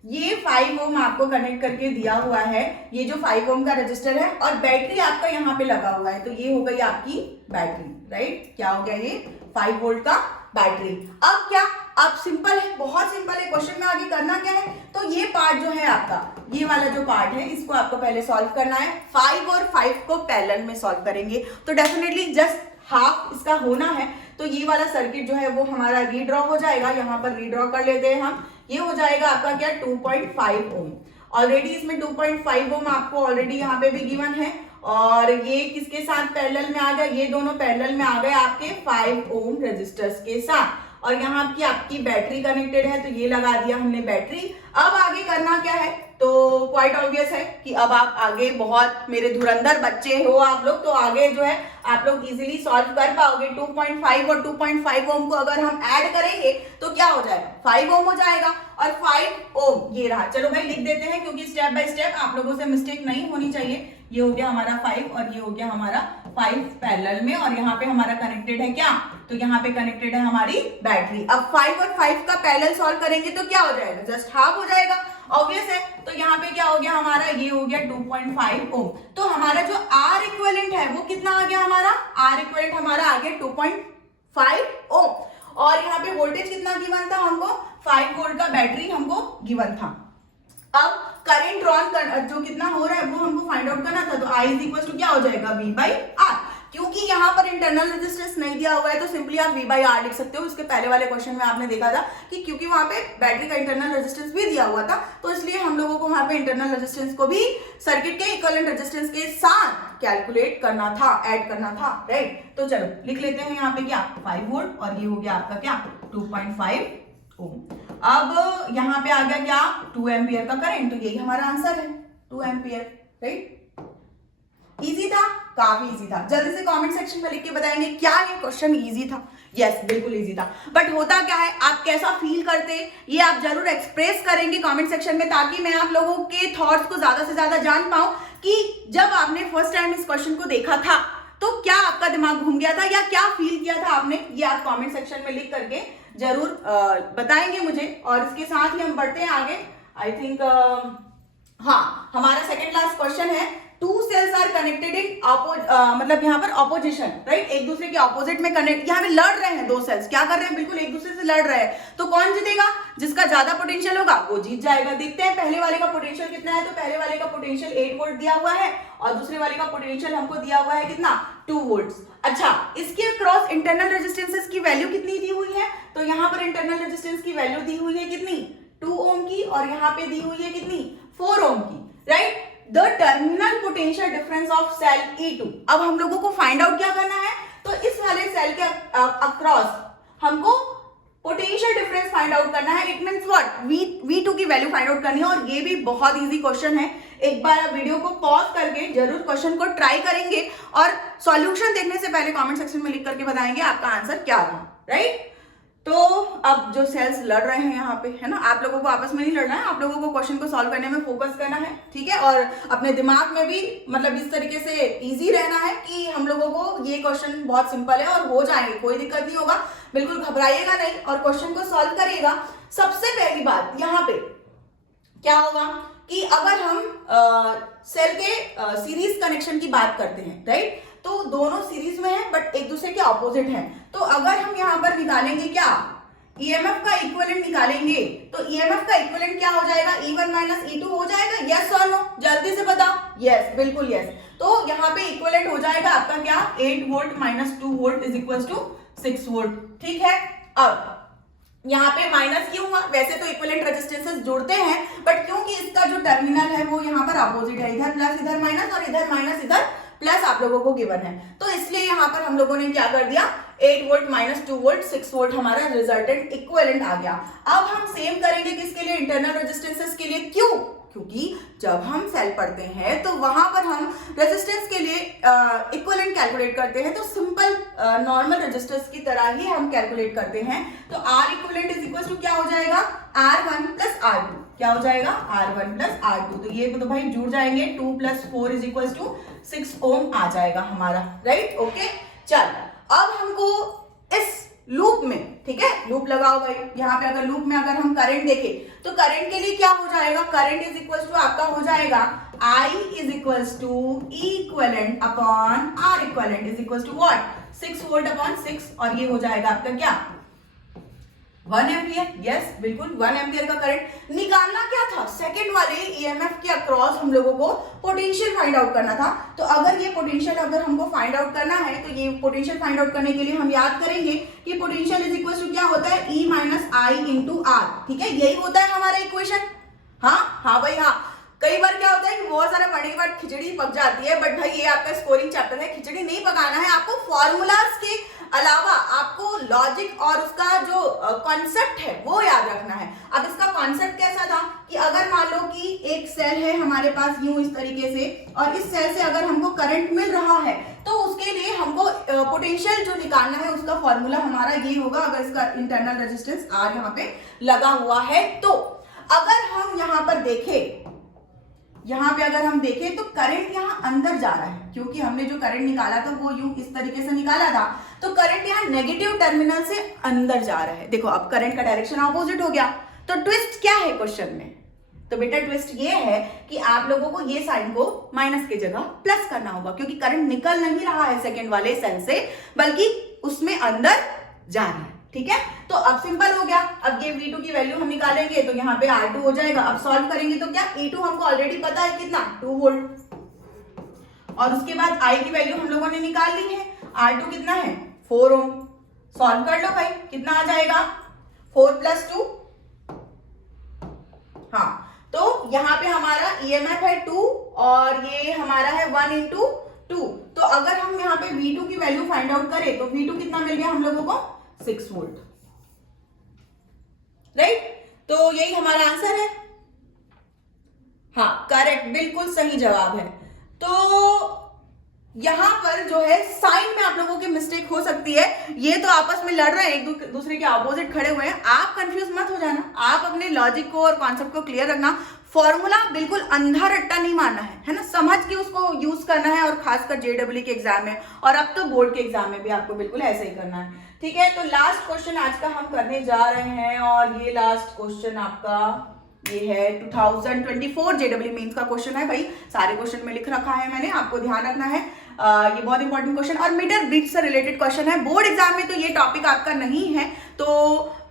ये 5 ओम आपको कनेक्ट करके दिया हुआ है, ये जो 5 ओम का रजिस्टर है, और बैटरी आपका यहाँ पे लगा हुआ है। तो ये हो गई आपकी बैटरी, राइट। क्या हो गया? ये 5 वोल्ट का बैटरी। अब क्या? अब सिंपल है, बहुत सिंपल है। क्वेश्चन में आगे करना क्या है? तो ये पार्ट जो है आपका, ये वाला जो पार्ट है, इसको आपको पहले सॉल्व करना है। 5 और 5 को पैरेलल में सॉल्व करेंगे तो डेफिनेटली जस्ट हाफ इसका होना है। तो ये वाला सर्किट जो है वो हमारा रीड्रॉ हो जाएगा। यहाँ पर रीड्रॉ कर लेते हैं हम। ये हो जाएगा आपका क्या? 2.5 ओम। ऑलरेडी इसमें 2.5 ओम आपको ऑलरेडी यहाँ पे भी गिवन है। और ये किसके साथ पैरेलल में आ गया? ये दोनों पैरेलल में आ गए आपके 5 ओम रेजिस्टर्स के साथ। और यहाँ की आपकी बैटरी कनेक्टेड है, तो ये लगा दिया हमने बैटरी। अब आगे करना क्या है? तो क्वाइट ऑब्वियस है कि अब आप आगे, बहुत मेरे धुरंधर बच्चे हो आप लोग, तो आगे जो है आप लोग इजीली सॉल्व कर पाओगे। 2.5 और 2.5 ओम को अगर हम ऐड करेंगे तो क्या हो जाएगा? 5 ओम हो जाएगा। और 5 ओम ये रहा। चलो भाई लिख देते हैं, क्योंकि स्टेप बाय स्टेप आप लोगों से मिस्टेक नहीं होनी चाहिए। ये हो गया हमारा 5 और ये हो गया हमारा 5 पैरेलल में, और यहाँ पे हमारा कनेक्टेड है क्या? तो यहाँ पे कनेक्टेड है हमारी बैटरी। अब 5 और 5 का पैरेलल सॉल्व करेंगे तो क्या हो जाएगा? जस्ट हाफ हो जाएगा, ऑब्वियस है। तो यहाँ पे क्या हो गया हमारा? ये हो गया 2.5 ओम। तो हमारा जो आर इक्विवेलेंट है वो कितना आ गया हमारा? आर इक्विवेलेंट हमारा आ गया 2.5 ओम। और यहाँ पे वोल्टेज कितना गिवन था हमको? 5 वोल्ट का बैटरी हमको गिवन था। अब करंट ड्रॉन जो कितना हो रहा है वो हमको फाइंड आउट करना था। तो I इज इक्वल टू क्या हो जाएगा? V by R. क्योंकि यहाँ पर इंटरनल रेजिस्टेंस नहीं दिया हुआ है तो सिंपली आप V बाई आर लिख सकते हो। इसके पहले वाले क्वेश्चन में आपने देखा था कि क्योंकि वहां पे बैटरी का इंटरनल रेजिस्टेंस भी दिया हुआ था, तो इसलिए हम लोगों को वहां पे इंटरनल रेजिस्टेंस को भी सर्किट के इक्विवेलेंट रेजिस्टेंस के साथ कैलकुलेट करना था, ऐड करना था, राइट। तो चलो लिख लेते हैं यहाँ पे क्या? 5 वोल्ट, और ये हो गया आपका क्या? 2.5 ओम। अब यहाँ पे आ गया क्या? 2 एम्पियर का करंट। तो यही हमारा आंसर है, 2 एम्पियर, राइट। इजी था, काफी इजी था। जल्दी से कमेंट सेक्शन में लिख के बताएंगे क्या ये क्वेश्चन इजी था। यस, बिल्कुल इजी था। बट होता क्या है, आप कैसा फील करते ये आप जरूर एक्सप्रेस करेंगे कमेंट सेक्शन में, ताकि मैं आप लोगों के थॉट्स को ज्यादा से ज्यादा जान पाऊं कि जब आपने फर्स्ट टाइम इस क्वेश्चन को देखा था तो क्या आपका दिमाग घूम गया था या क्या फील किया था आपने। ये आप कमेंट सेक्शन में लिख करके जरूर बताएंगे मुझे। और इसके साथ ही हम बढ़ते हैं आगे। आई थिंक हाँ, हमारा सेकंड लास्ट क्वेश्चन है, two cells are connected in मतलब यहाँ पर ऑपोजिशन, राइट, एक दूसरे के ऑपोजिट में कनेक्ट, यहाँ पे लड़ रहे हैं दो सेल्स, क्या कर रहे हैं, बिल्कुल एक दूसरे से लड़ रहे हैं। तो कौन जीतेगा, जिसका ज्यादा पोटेंशियल होगा वो जीत जाएगा। देखते हैं पहले वाले का पोटेंशियल कितना है। तो पहले वाले का पोटेंशियल 8 वोल्ट दिया हुआ है और दूसरे वाले का पोटेंशियल हमको दिया हुआ है कितना, 2 वोल्ट। अच्छा, इसके क्रॉस इंटरनल रेजिस्टेंसेस की वैल्यू कितनी दी हुई है। तो यहाँ पर इंटरनल रेजिस्टेंस की वैल्यू दी हुई है कितनी, 2 ओम की, और यहाँ पे दी हुई है कितनी, 4 ओम की, right. The terminal potential difference of cell E2। अब हम लोगों को फाइंड आउट क्या करना है, तो इस वाले सेल के अक्रॉस हमको पोटेंशियल डिफरेंस फाइंड आउट करना है। इट मींस व्हाट, V2 की वैल्यू फाइंड आउट करनी है। और ये भी बहुत इजी क्वेश्चन है। एक बार आप वीडियो को पॉज करके जरूर क्वेश्चन को ट्राई करेंगे और सॉल्यूशन देखने से पहले कमेंट सेक्शन में लिख करके बताएंगे आपका आंसर क्या था, राइट। तो अब जो सेल्स लड़ रहे हैं यहाँ पे, है ना, आप लोगों को आपस में नहीं लड़ना है, आप लोगों को क्वेश्चन को सॉल्व करने में फोकस करना है, ठीक है। और अपने दिमाग में भी मतलब इस तरीके से इजी रहना है कि हम लोगों को ये क्वेश्चन बहुत सिंपल है और हो जाएंगे, कोई दिक्कत नहीं होगा। बिल्कुल घबराइएगा नहीं और क्वेश्चन को सॉल्व करिएगा। सबसे पहली बात यहाँ पे क्या होगा कि अगर हम सेल के सीरीज कनेक्शन की बात करते हैं, राइट, तो दोनों सीरीज में है बट एक दूसरे के ऑपोजिट हैं। तो अगर हम यहाँ पर निकालेंगे क्या, ईएमएफ का इक्विवेलेंट निकालेंगे, तो ईएमएफ का इक्विवेलेंट क्या हो जाएगा, E1 माइनस E2 हो जाएगा। यस और नो, जल्दी से बताओ। यस, बिल्कुल यस। तो यहाँ पे इक्विवेलेंट हो जाएगा आपका क्या, 8 volt minus 2 volt is equal to 6 volt, ठीक है। अब यहाँ पे माइनस क्यों हुआ, वैसे तो इक्विवेलेंट रेजिस्टेंसेस जोड़ते हैं, बट क्योंकि इसका जो टर्मिनल है वो यहाँ पर अपोजिट है, इधर प्लस इधर माइनस और इधर माइनस इधर प्लस आप लोगों को गिवन है, तो इसलिए यहाँ पर हम लोगों ने क्या कर दिया, 8 वोल्ट माइनस 2 वोल्ट 6 वोल्ट हमारा रिजल्टेंट इक्विवेलेंट आ गया। अब हम सेम करेंगे किसके लिए, इंटरनल रेजिस्टेंसेस के लिए। क्यों, क्योंकि जब हम सेल पढ़ते हैं तो वहां पर हम रेजिस्टेंस के लिए इक्विवेलेंट कैलकुलेट करते हैं, तो सिंपल नॉर्मल रेजिस्टेंस की तरह ही हम कैलकुलेट करते हैं। तो R equivalent is equal to क्या हो जाएगा, R1 प्लस R2, क्या हो जाएगा, R1 प्लस R2। तो ये तो भाई जुड़ जाएंगे, 2 प्लस 4 इज इक्वल टू 6 ओम आ जाएगा हमारा, राइट, ओके। चल, अब हमको इस लूप में, ठीक है, लूप लगाओ भाई। यहाँ पे अगर लूप में अगर हम करंट देखें तो करंट के लिए क्या हो जाएगा, करंट इज इक्वल टू आपका हो जाएगा I is equal to E equivalent upon R equivalent is equal to what, 6 volt upon 6, और ये हो जाएगा आपका क्या, 1 एम्पियर। यस, बिल्कुल 1 एम्पियर का करंट निकालना क्या था, सेकंड वाले ईएमएफ के अक्रॉस हम लोगों को पोटेंशियल फाइंड आउट करना था। तो अगर ये पोटेंशियल अगर हमको फाइंड आउट करना है, तो ये पोटेंशियल फाइंड आउट करने के लिए हम याद करेंगे कि पोटेंशियल इज इक्वल टू क्या होता है, E minus I into R, ठीक है, यही होता है हमारा इक्वेशन। हाँ भाई हाँ, कई बार क्या होता है कि बहुत सारा पढ़ने के बाद खिचड़ी पक जाती है, बट भाई ये आपका स्कोरिंग चैप्टर है, खिचड़ी नहीं पकाना है आपको। फॉर्मूलाज के अलावा आपको लॉजिक और उसका जो कॉन्सेप्ट है वो याद रखना है। अब इसका कॉन्सेप्ट कैसा था कि अगर मान लो कि एक सेल है हमारे पास यूं इस तरीके से, और इस सेल से अगर हमको करंट मिल रहा है तो उसके लिए हमको पोटेंशियल जो निकालना है उसका फॉर्मूला हमारा ये होगा, अगर इसका इंटरनल रेजिस्टेंस R यहाँ पे लगा हुआ है। तो अगर हम यहाँ पर देखें, यहाँ पे अगर हम देखें तो करंट यहाँ अंदर जा रहा है, क्योंकि हमने जो करंट निकाला था वो यूं इस तरीके से निकाला था, तो करंट यहाँ नेगेटिव टर्मिनल से अंदर जा रहा है। देखो अब करंट का डायरेक्शन ऑपोजिट हो गया। तो ट्विस्ट क्या है क्वेश्चन में, तो बेटा ट्विस्ट ये है कि आप लोगों को ये साइन को माइनस की जगह प्लस करना होगा, क्योंकि करंट निकल नहीं रहा है सेकेंड वाले सेल से, बल्कि उसमें अंदर जा रहा है, ठीक है। तो अब सिंपल हो गया। अब ये V2 की वैल्यू हम निकालेंगे तो यहाँ पे R2 हो जाएगा। अब सॉल्व करेंगे तो क्या, E2 हमको ऑलरेडी पता है कितना, 2 वोल्ट, और उसके बाद I की वैल्यू हम लोगों ने निकाल ली है, R2 कितना है, 4 ओम। सॉल्व कर लो भाई, कितना आ जाएगा, 4 प्लस 2, हाँ, तो यहाँ पे हमारा EMF है 2 और ये हमारा है 1 इंटू 2। तो अगर हम यहाँ पे V2 की वैल्यू फाइंड आउट करें तो V2 कितना मिल गया हम लोगों को, 6 वोल्ट, राइट। तो यही हमारा आंसर है, हाँ करेक्ट, बिल्कुल सही जवाब है। तो यहाँ पर जो है साइन में आप लोगों की मिस्टेक हो सकती है। ये तो आपस में लड़ रहे हैं, एक दूसरे के अपोजिट खड़े हुए हैं, आप कंफ्यूज मत हो जाना, आप अपने लॉजिक को और कॉन्सेप्ट को क्लियर रखना। फॉर्मूला बिल्कुल अंधा रट्टा नहीं मानना है ना, समझ के उसको यूज करना है, और खासकर जेडब्ल्यू के एग्जाम में, और अब तो बोर्ड के एग्जाम में भी आपको बिल्कुल ऐसे ही करना है। ठीक है, तो लास्ट क्वेश्चन आज का हम करने जा रहे हैं, और ये लास्ट क्वेश्चन आपका ये है 2024 जेडब्ल्यू मेंस का क्वेश्चन है भाई, सारे क्वेश्चन में लिख रखा है मैंने, आपको ध्यान रखना है। ये बहुत इंपॉर्टेंट क्वेश्चन और मीटर ब्रिज से रिलेटेड क्वेश्चन है। बोर्ड एग्जाम में तो ये टॉपिक आपका नहीं है, तो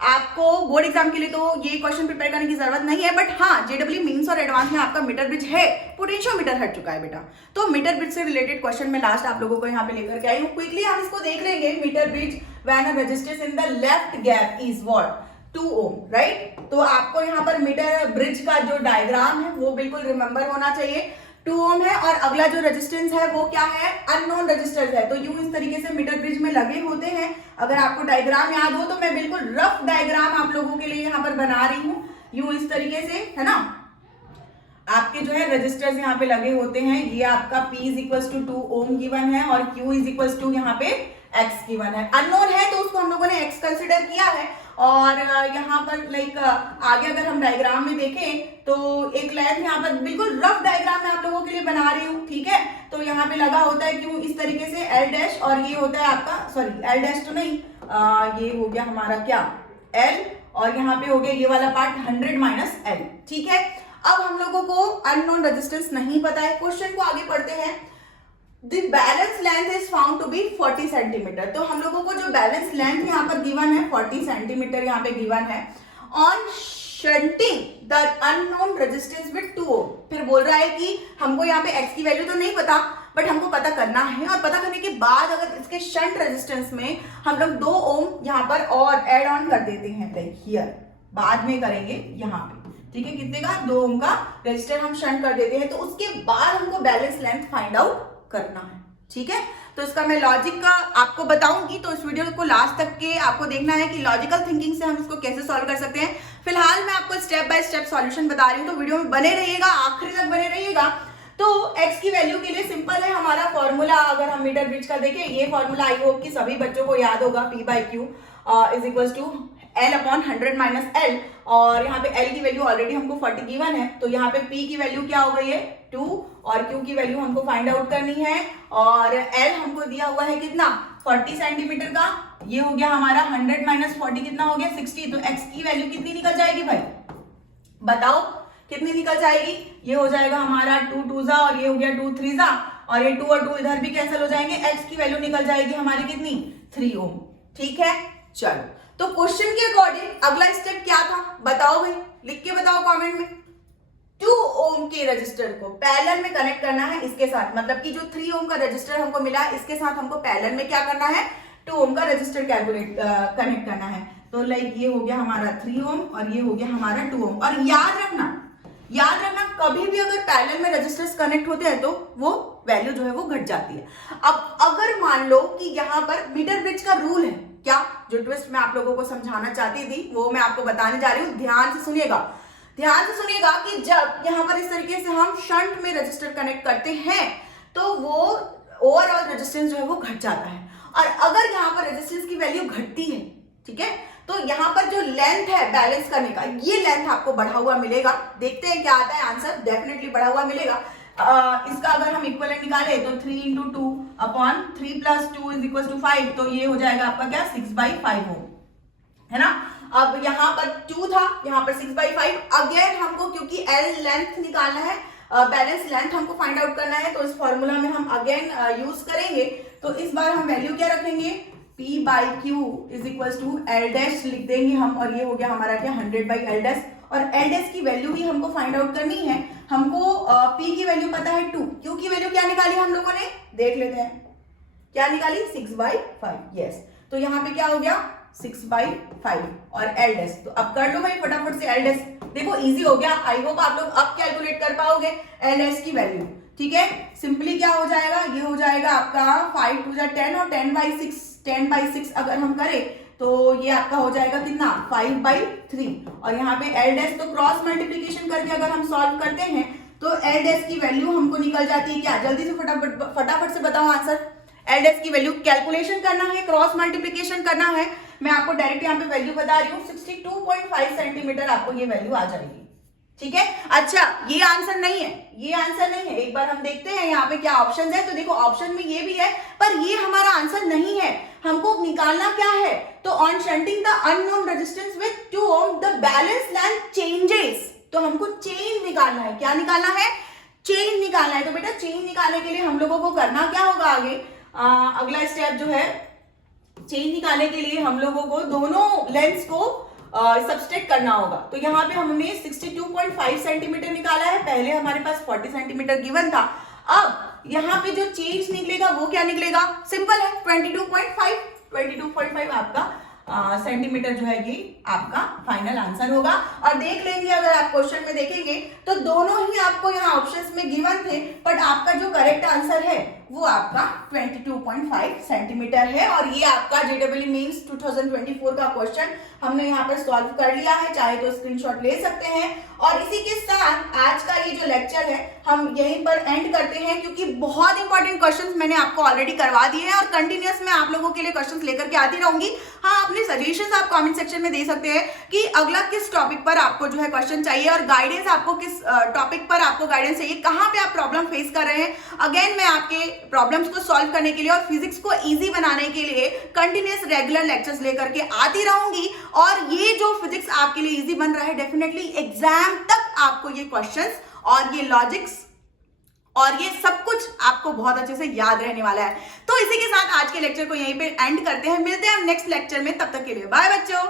आपको बोर्ड एग्जाम के लिए तो ये क्वेश्चन प्रिपेयर करने की जरूरत नहीं है, बट हाँ जेडब्ल्यू मेंस और एडवांस में आपका मीटर ब्रिज है, पोटेंशियोमीटर हट चुका है बेटा। तो मीटर ब्रिज से रिलेटेड क्वेश्चन में लास्ट आप लोगों को यहाँ पे लेकर के आई हूँ। क्विकली हम इसको देख लेंगे। Meter bridge when a resistance in the left gap is what 2 ohm, right. तो आपको यहाँ पर मीटर ब्रिज का जो डायग्राम है वो बिल्कुल रिमेंबर होना चाहिए। 2 ओम है, और अगला जो रेजिस्टेंस है वो क्या है, अननोन रेजिस्टेंस है। तो यूं इस तरीके से मीटर ब्रिज में लगे होते हैं। अगर आपको डायग्राम याद हो तो मैं बिल्कुल रफ डायग्राम आप लोगों के लिए यहाँ पर बना रही हूँ, यूं इस तरीके से, है ना। आपके जो है रजिस्टर्स यहाँ पे लगे होते हैं। ये आपका P is equal to 2 ohm given है, और Q इज इक्वल टू यहाँ पे X गिवन है। अननोन है तो उसको हम लोगों ने X कंसिडर किया है। और यहाँ पर लाइक आगे अगर हम डायग्राम में देखें तो एक लेंथ यहाँ पर बिल्कुल रफ डायग्राम में आप लोगों के लिए बना रही हूँ, ठीक है। तो यहाँ पे लगा होता है क्यों इस तरीके से L डैश, और ये होता है आपका, सॉरी L डैश तो नहीं, ये हो गया हमारा क्या L, और यहाँ पे हो गया ये वाला पार्ट 100 माइनस L, ठीक है। अब हम लोगों को अननोन रेजिस्टेंस नहीं पता है। क्वेश्चन को आगे पढ़ते हैं। The balance length is found to be 40 centimetre. तो हम लोगों को जो बैलेंस लेंथ यहाँ पर गिवन है 40 सेंटीमीटर यहाँ पे गिवन है। On shunting the unknown resistance with 2 ओम। फिर बोल रहा है कि हमको यहाँ पे x की वैल्यू तो नहीं पता, बट हमको पता करना है, और पता करने के बाद अगर इसके शंट रेजिस्टेंस में हम लोग 2 ओम यहाँ पर और एड ऑन कर देते हैं, लाइक हियर, बाद में करेंगे यहाँ पे, ठीक है। कितने का 2 ओम का रेजिस्टर हम शंट कर देते हैं, तो उसके बाद हमको बैलेंस लेंथ फाइंड आउट करना है, ठीक है। तो इसका मैं लॉजिक का आपको बताऊंगी, तो इस वीडियो को लास्ट तक के आपको देखना है कि लॉजिकल थिंकिंग से हम इसको कैसे सॉल्व कर सकते हैं। फिलहाल मैं आपको स्टेप बाय स्टेप सॉल्यूशन बता रही हूँ, तो वीडियो में बने रहिएगा, आखिरी तक बने रहिएगा। तो x की वैल्यू के लिए सिंपल है हमारा फॉर्मूला। अगर हम मीटर ब्रिज का देखें, ये फॉर्मूला आई होप कि सभी बच्चों को याद होगा, P/Q is equal to L upon 100 minus L, और यहाँ पे L की वैल्यू ऑलरेडी हमको 40 गिवन है, तो यहाँ पे P की वैल्यू क्या हो गई है 2, और Q की वैल्यू हमको फाइंड आउट करनी है, और L हमको दिया हुआ है कितना 40 सेंटीमीटर का, ये हो गया हमारा 100 माइनस 40 कितना हो गया 60। तो x की वैल्यू कितनी निकल जाएगी भाई, बताओ कितनी निकल जाएगी। ये हो जाएगा हमारा 2 2 जा, और ये हो गया 2 3 जा, और ये 2 और 2 इधर भी कैंसिल हो जाएंगे। x की वैल्यू निकल जाएगी हमारी कितनी 3 ओम, ठीक है। चलो, तो क्वेश्चन के अकॉर्डिंग अगला स्टेप क्या था बताओ भाई, लिख के बताओ कमेंट में। 2 ओम के रजिस्टर को पैरेलल में कनेक्ट करना है इसके साथ, मतलब कि जो 3 ओम का रजिस्टर हमको मिला है इसके साथ हमको पैरेलल में क्या करना है 2 ओम का रजिस्टर कनेक्ट करना है। तो लाइक ये हो गया हमारा 3 ओम, और ये हो गया हमारा 2 ओम। और याद रखना कभी भी अगर पैरेलल में रजिस्टर्स कनेक्ट होते हैं तो वो वैल्यू जो है वो घट जाती है। अब अगर मान लो कि यहाँ पर मीटर ब्रिज का रूल है, क्या जो ट्विस्ट मैं आप लोगों को समझाना चाहती थी वो मैं आपको बताने जा रही हूँ, ध्यान से सुनिएगा कि जब यहाँ पर इस तरीके से हम शंट में रजिस्टर कनेक्ट करते हैं तो वो ओवरऑल रेजिस्टेंस जो है वो घट जाता है, और अगर यहाँ पर रेजिस्टेंस की वैल्यू घटती है, ठीक है, तो यहाँ पर जो लेंथ है बैलेंस करने का, ये लेंथ आपको बढ़ा हुआ मिलेगा। देखते हैं क्या आता है आंसर, डेफिनेटली बढ़ा हुआ मिलेगा। इसका अगर हम इक्विवेलेंट निकाले तो 3 into 2 upon 3 plus 2 is equal to 5, तो ये हो जाएगा आपका क्या 6/5 हो, है ना। अब यहाँ पर 2 था, यहाँ पर 6/5। अगेन हमको क्योंकि L लेंथ निकालना है, बैलेंस लेंथ हमको फाइंड आउट करना है, तो इस फॉर्मूला में हम अगेन यूज करेंगे। तो इस बार हम वैल्यू क्या रखेंगे, P/Q is equal to L dash लिख देंगे हम, और ये हो गया हमारा क्या 100/L डैश, और L डैश की वैल्यू ही हमको फाइंड आउट करनी है। हमको P की वैल्यू पता है 2, Q की वैल्यू क्या निकाली हम लोगों ने, देख लेते हैं क्या निकाली 6/5, यस। तो यहाँ पे क्या हो गया 6/5 और L डैश, तो अब कर लो भाई फटाफट से L डैश, देखो इजी हो गया। आई होप आप लोग अब कैलकुलेट कर पाओगे L डैश की वैल्यू, ठीक है। सिंपली क्या हो जाएगा, ये हो जाएगा आपका 5 2 जा 10, और 10/6 अगर हम करें तो ये आपका हो जाएगा कितना 5/3, और यहाँ पे L डैश तो क्रॉस मल्टीप्लीकेशन करके अगर हम सॉल्व करते हैं तो एल डैश की वैल्यू हमको निकल जाती है क्या, जल्दी से फटाफट से बताओ आंसर। एल डैश की वैल्यू कैलकुलेशन करना है, क्रॉस मल्टीप्लीकेशन करना है, मैं आपको डायरेक्ट यहाँ पे वैल्यू बता रही हूँ, 62.5 सेंटीमीटर आपको ये वैल्यू आ जाएगी। ठीक है, अच्छा ये आंसर नहीं है, ये आंसर नहीं है। एक बार हम देखते हैं यहाँ पे क्या ऑप्शन है। तो देखो ऑप्शन में ये भी है, पर ये हमारा आंसर नहीं है। हमको निकालना क्या है, तो on shunting the unknown resistance with 2 ohm the balance line changes. तो हमको चेंज निकालना है, क्या निकालना है, चेंज निकालना है। तो बेटा चेंज निकालने के लिए हम लोगों को करना क्या होगा, आगे अगला स्टेप जो है, चेंज निकालने के लिए हम लोगों को दोनों लेंस को सबस्ट्रैक्ट करना होगा। तो यहाँ पे हमने 62.5 सेंटीमीटर निकाला है, पहले हमारे पास 40 सेंटीमीटर गिवन था। अब यहाँ पे जो चेंज निकलेगा वो क्या निकलेगा, सिंपल है, 22.5 आपका सेंटीमीटर जो है ये आपका फाइनल आंसर होगा। और देख लेंगे अगर आप क्वेश्चन में देखेंगे तो दोनों ही आपको यहाँ ऑप्शंस में गिवन थे, बट आपका जो करेक्ट आंसर है वो आपका 22.5 सेंटीमीटर है। और ये आपका जेईई मेंस 2024 का क्वेश्चन हमने यहाँ पर सॉल्व कर लिया है, चाहे तो स्क्रीनशॉट ले सकते हैं। और इसी के साथ आज का ये जो लेक्चर है हम यहीं पर एंड करते हैं, क्योंकि बहुत इंपॉर्टेंट क्वेश्चंस मैंने आपको ऑलरेडी करवा दिए हैं और कंटिन्यूअस मैं आप लोगों के लिए क्वेश्चंस लेकर के आती रहूंगी। हाँ, अपने सजेशंस आप कमेंट सेक्शन में दे सकते हैं कि अगला किस टॉपिक पर आपको जो है क्वेश्चन चाहिए और गाइडेंस आपको किस टॉपिक पर आपको गाइडेंस चाहिए, कहाँ पे आप प्रॉब्लम फेस कर रहे हैं। अगेन मैं आपके प्रॉब्लम्स को सॉल्व करने के लिए और फिजिक्स को इजी बनाने के लिए कंटिन्यूअस रेगुलर लेक्चर्स लेकर के आती रहूंगी। और ये जो फिजिक्स आपके लिए इजी बन रहा है, डेफिनेटली एग्जाम तक आपको ये क्वेश्चंस और ये लॉजिक्स और ये सब कुछ आपको बहुत अच्छे से याद रहने वाला है। तो इसी के साथ आज के लेक्चर को यहीं पे एंड करते हैं, मिलते हैं हम नेक्स्ट लेक्चर में, तब तक के लिए बाय बच्चों।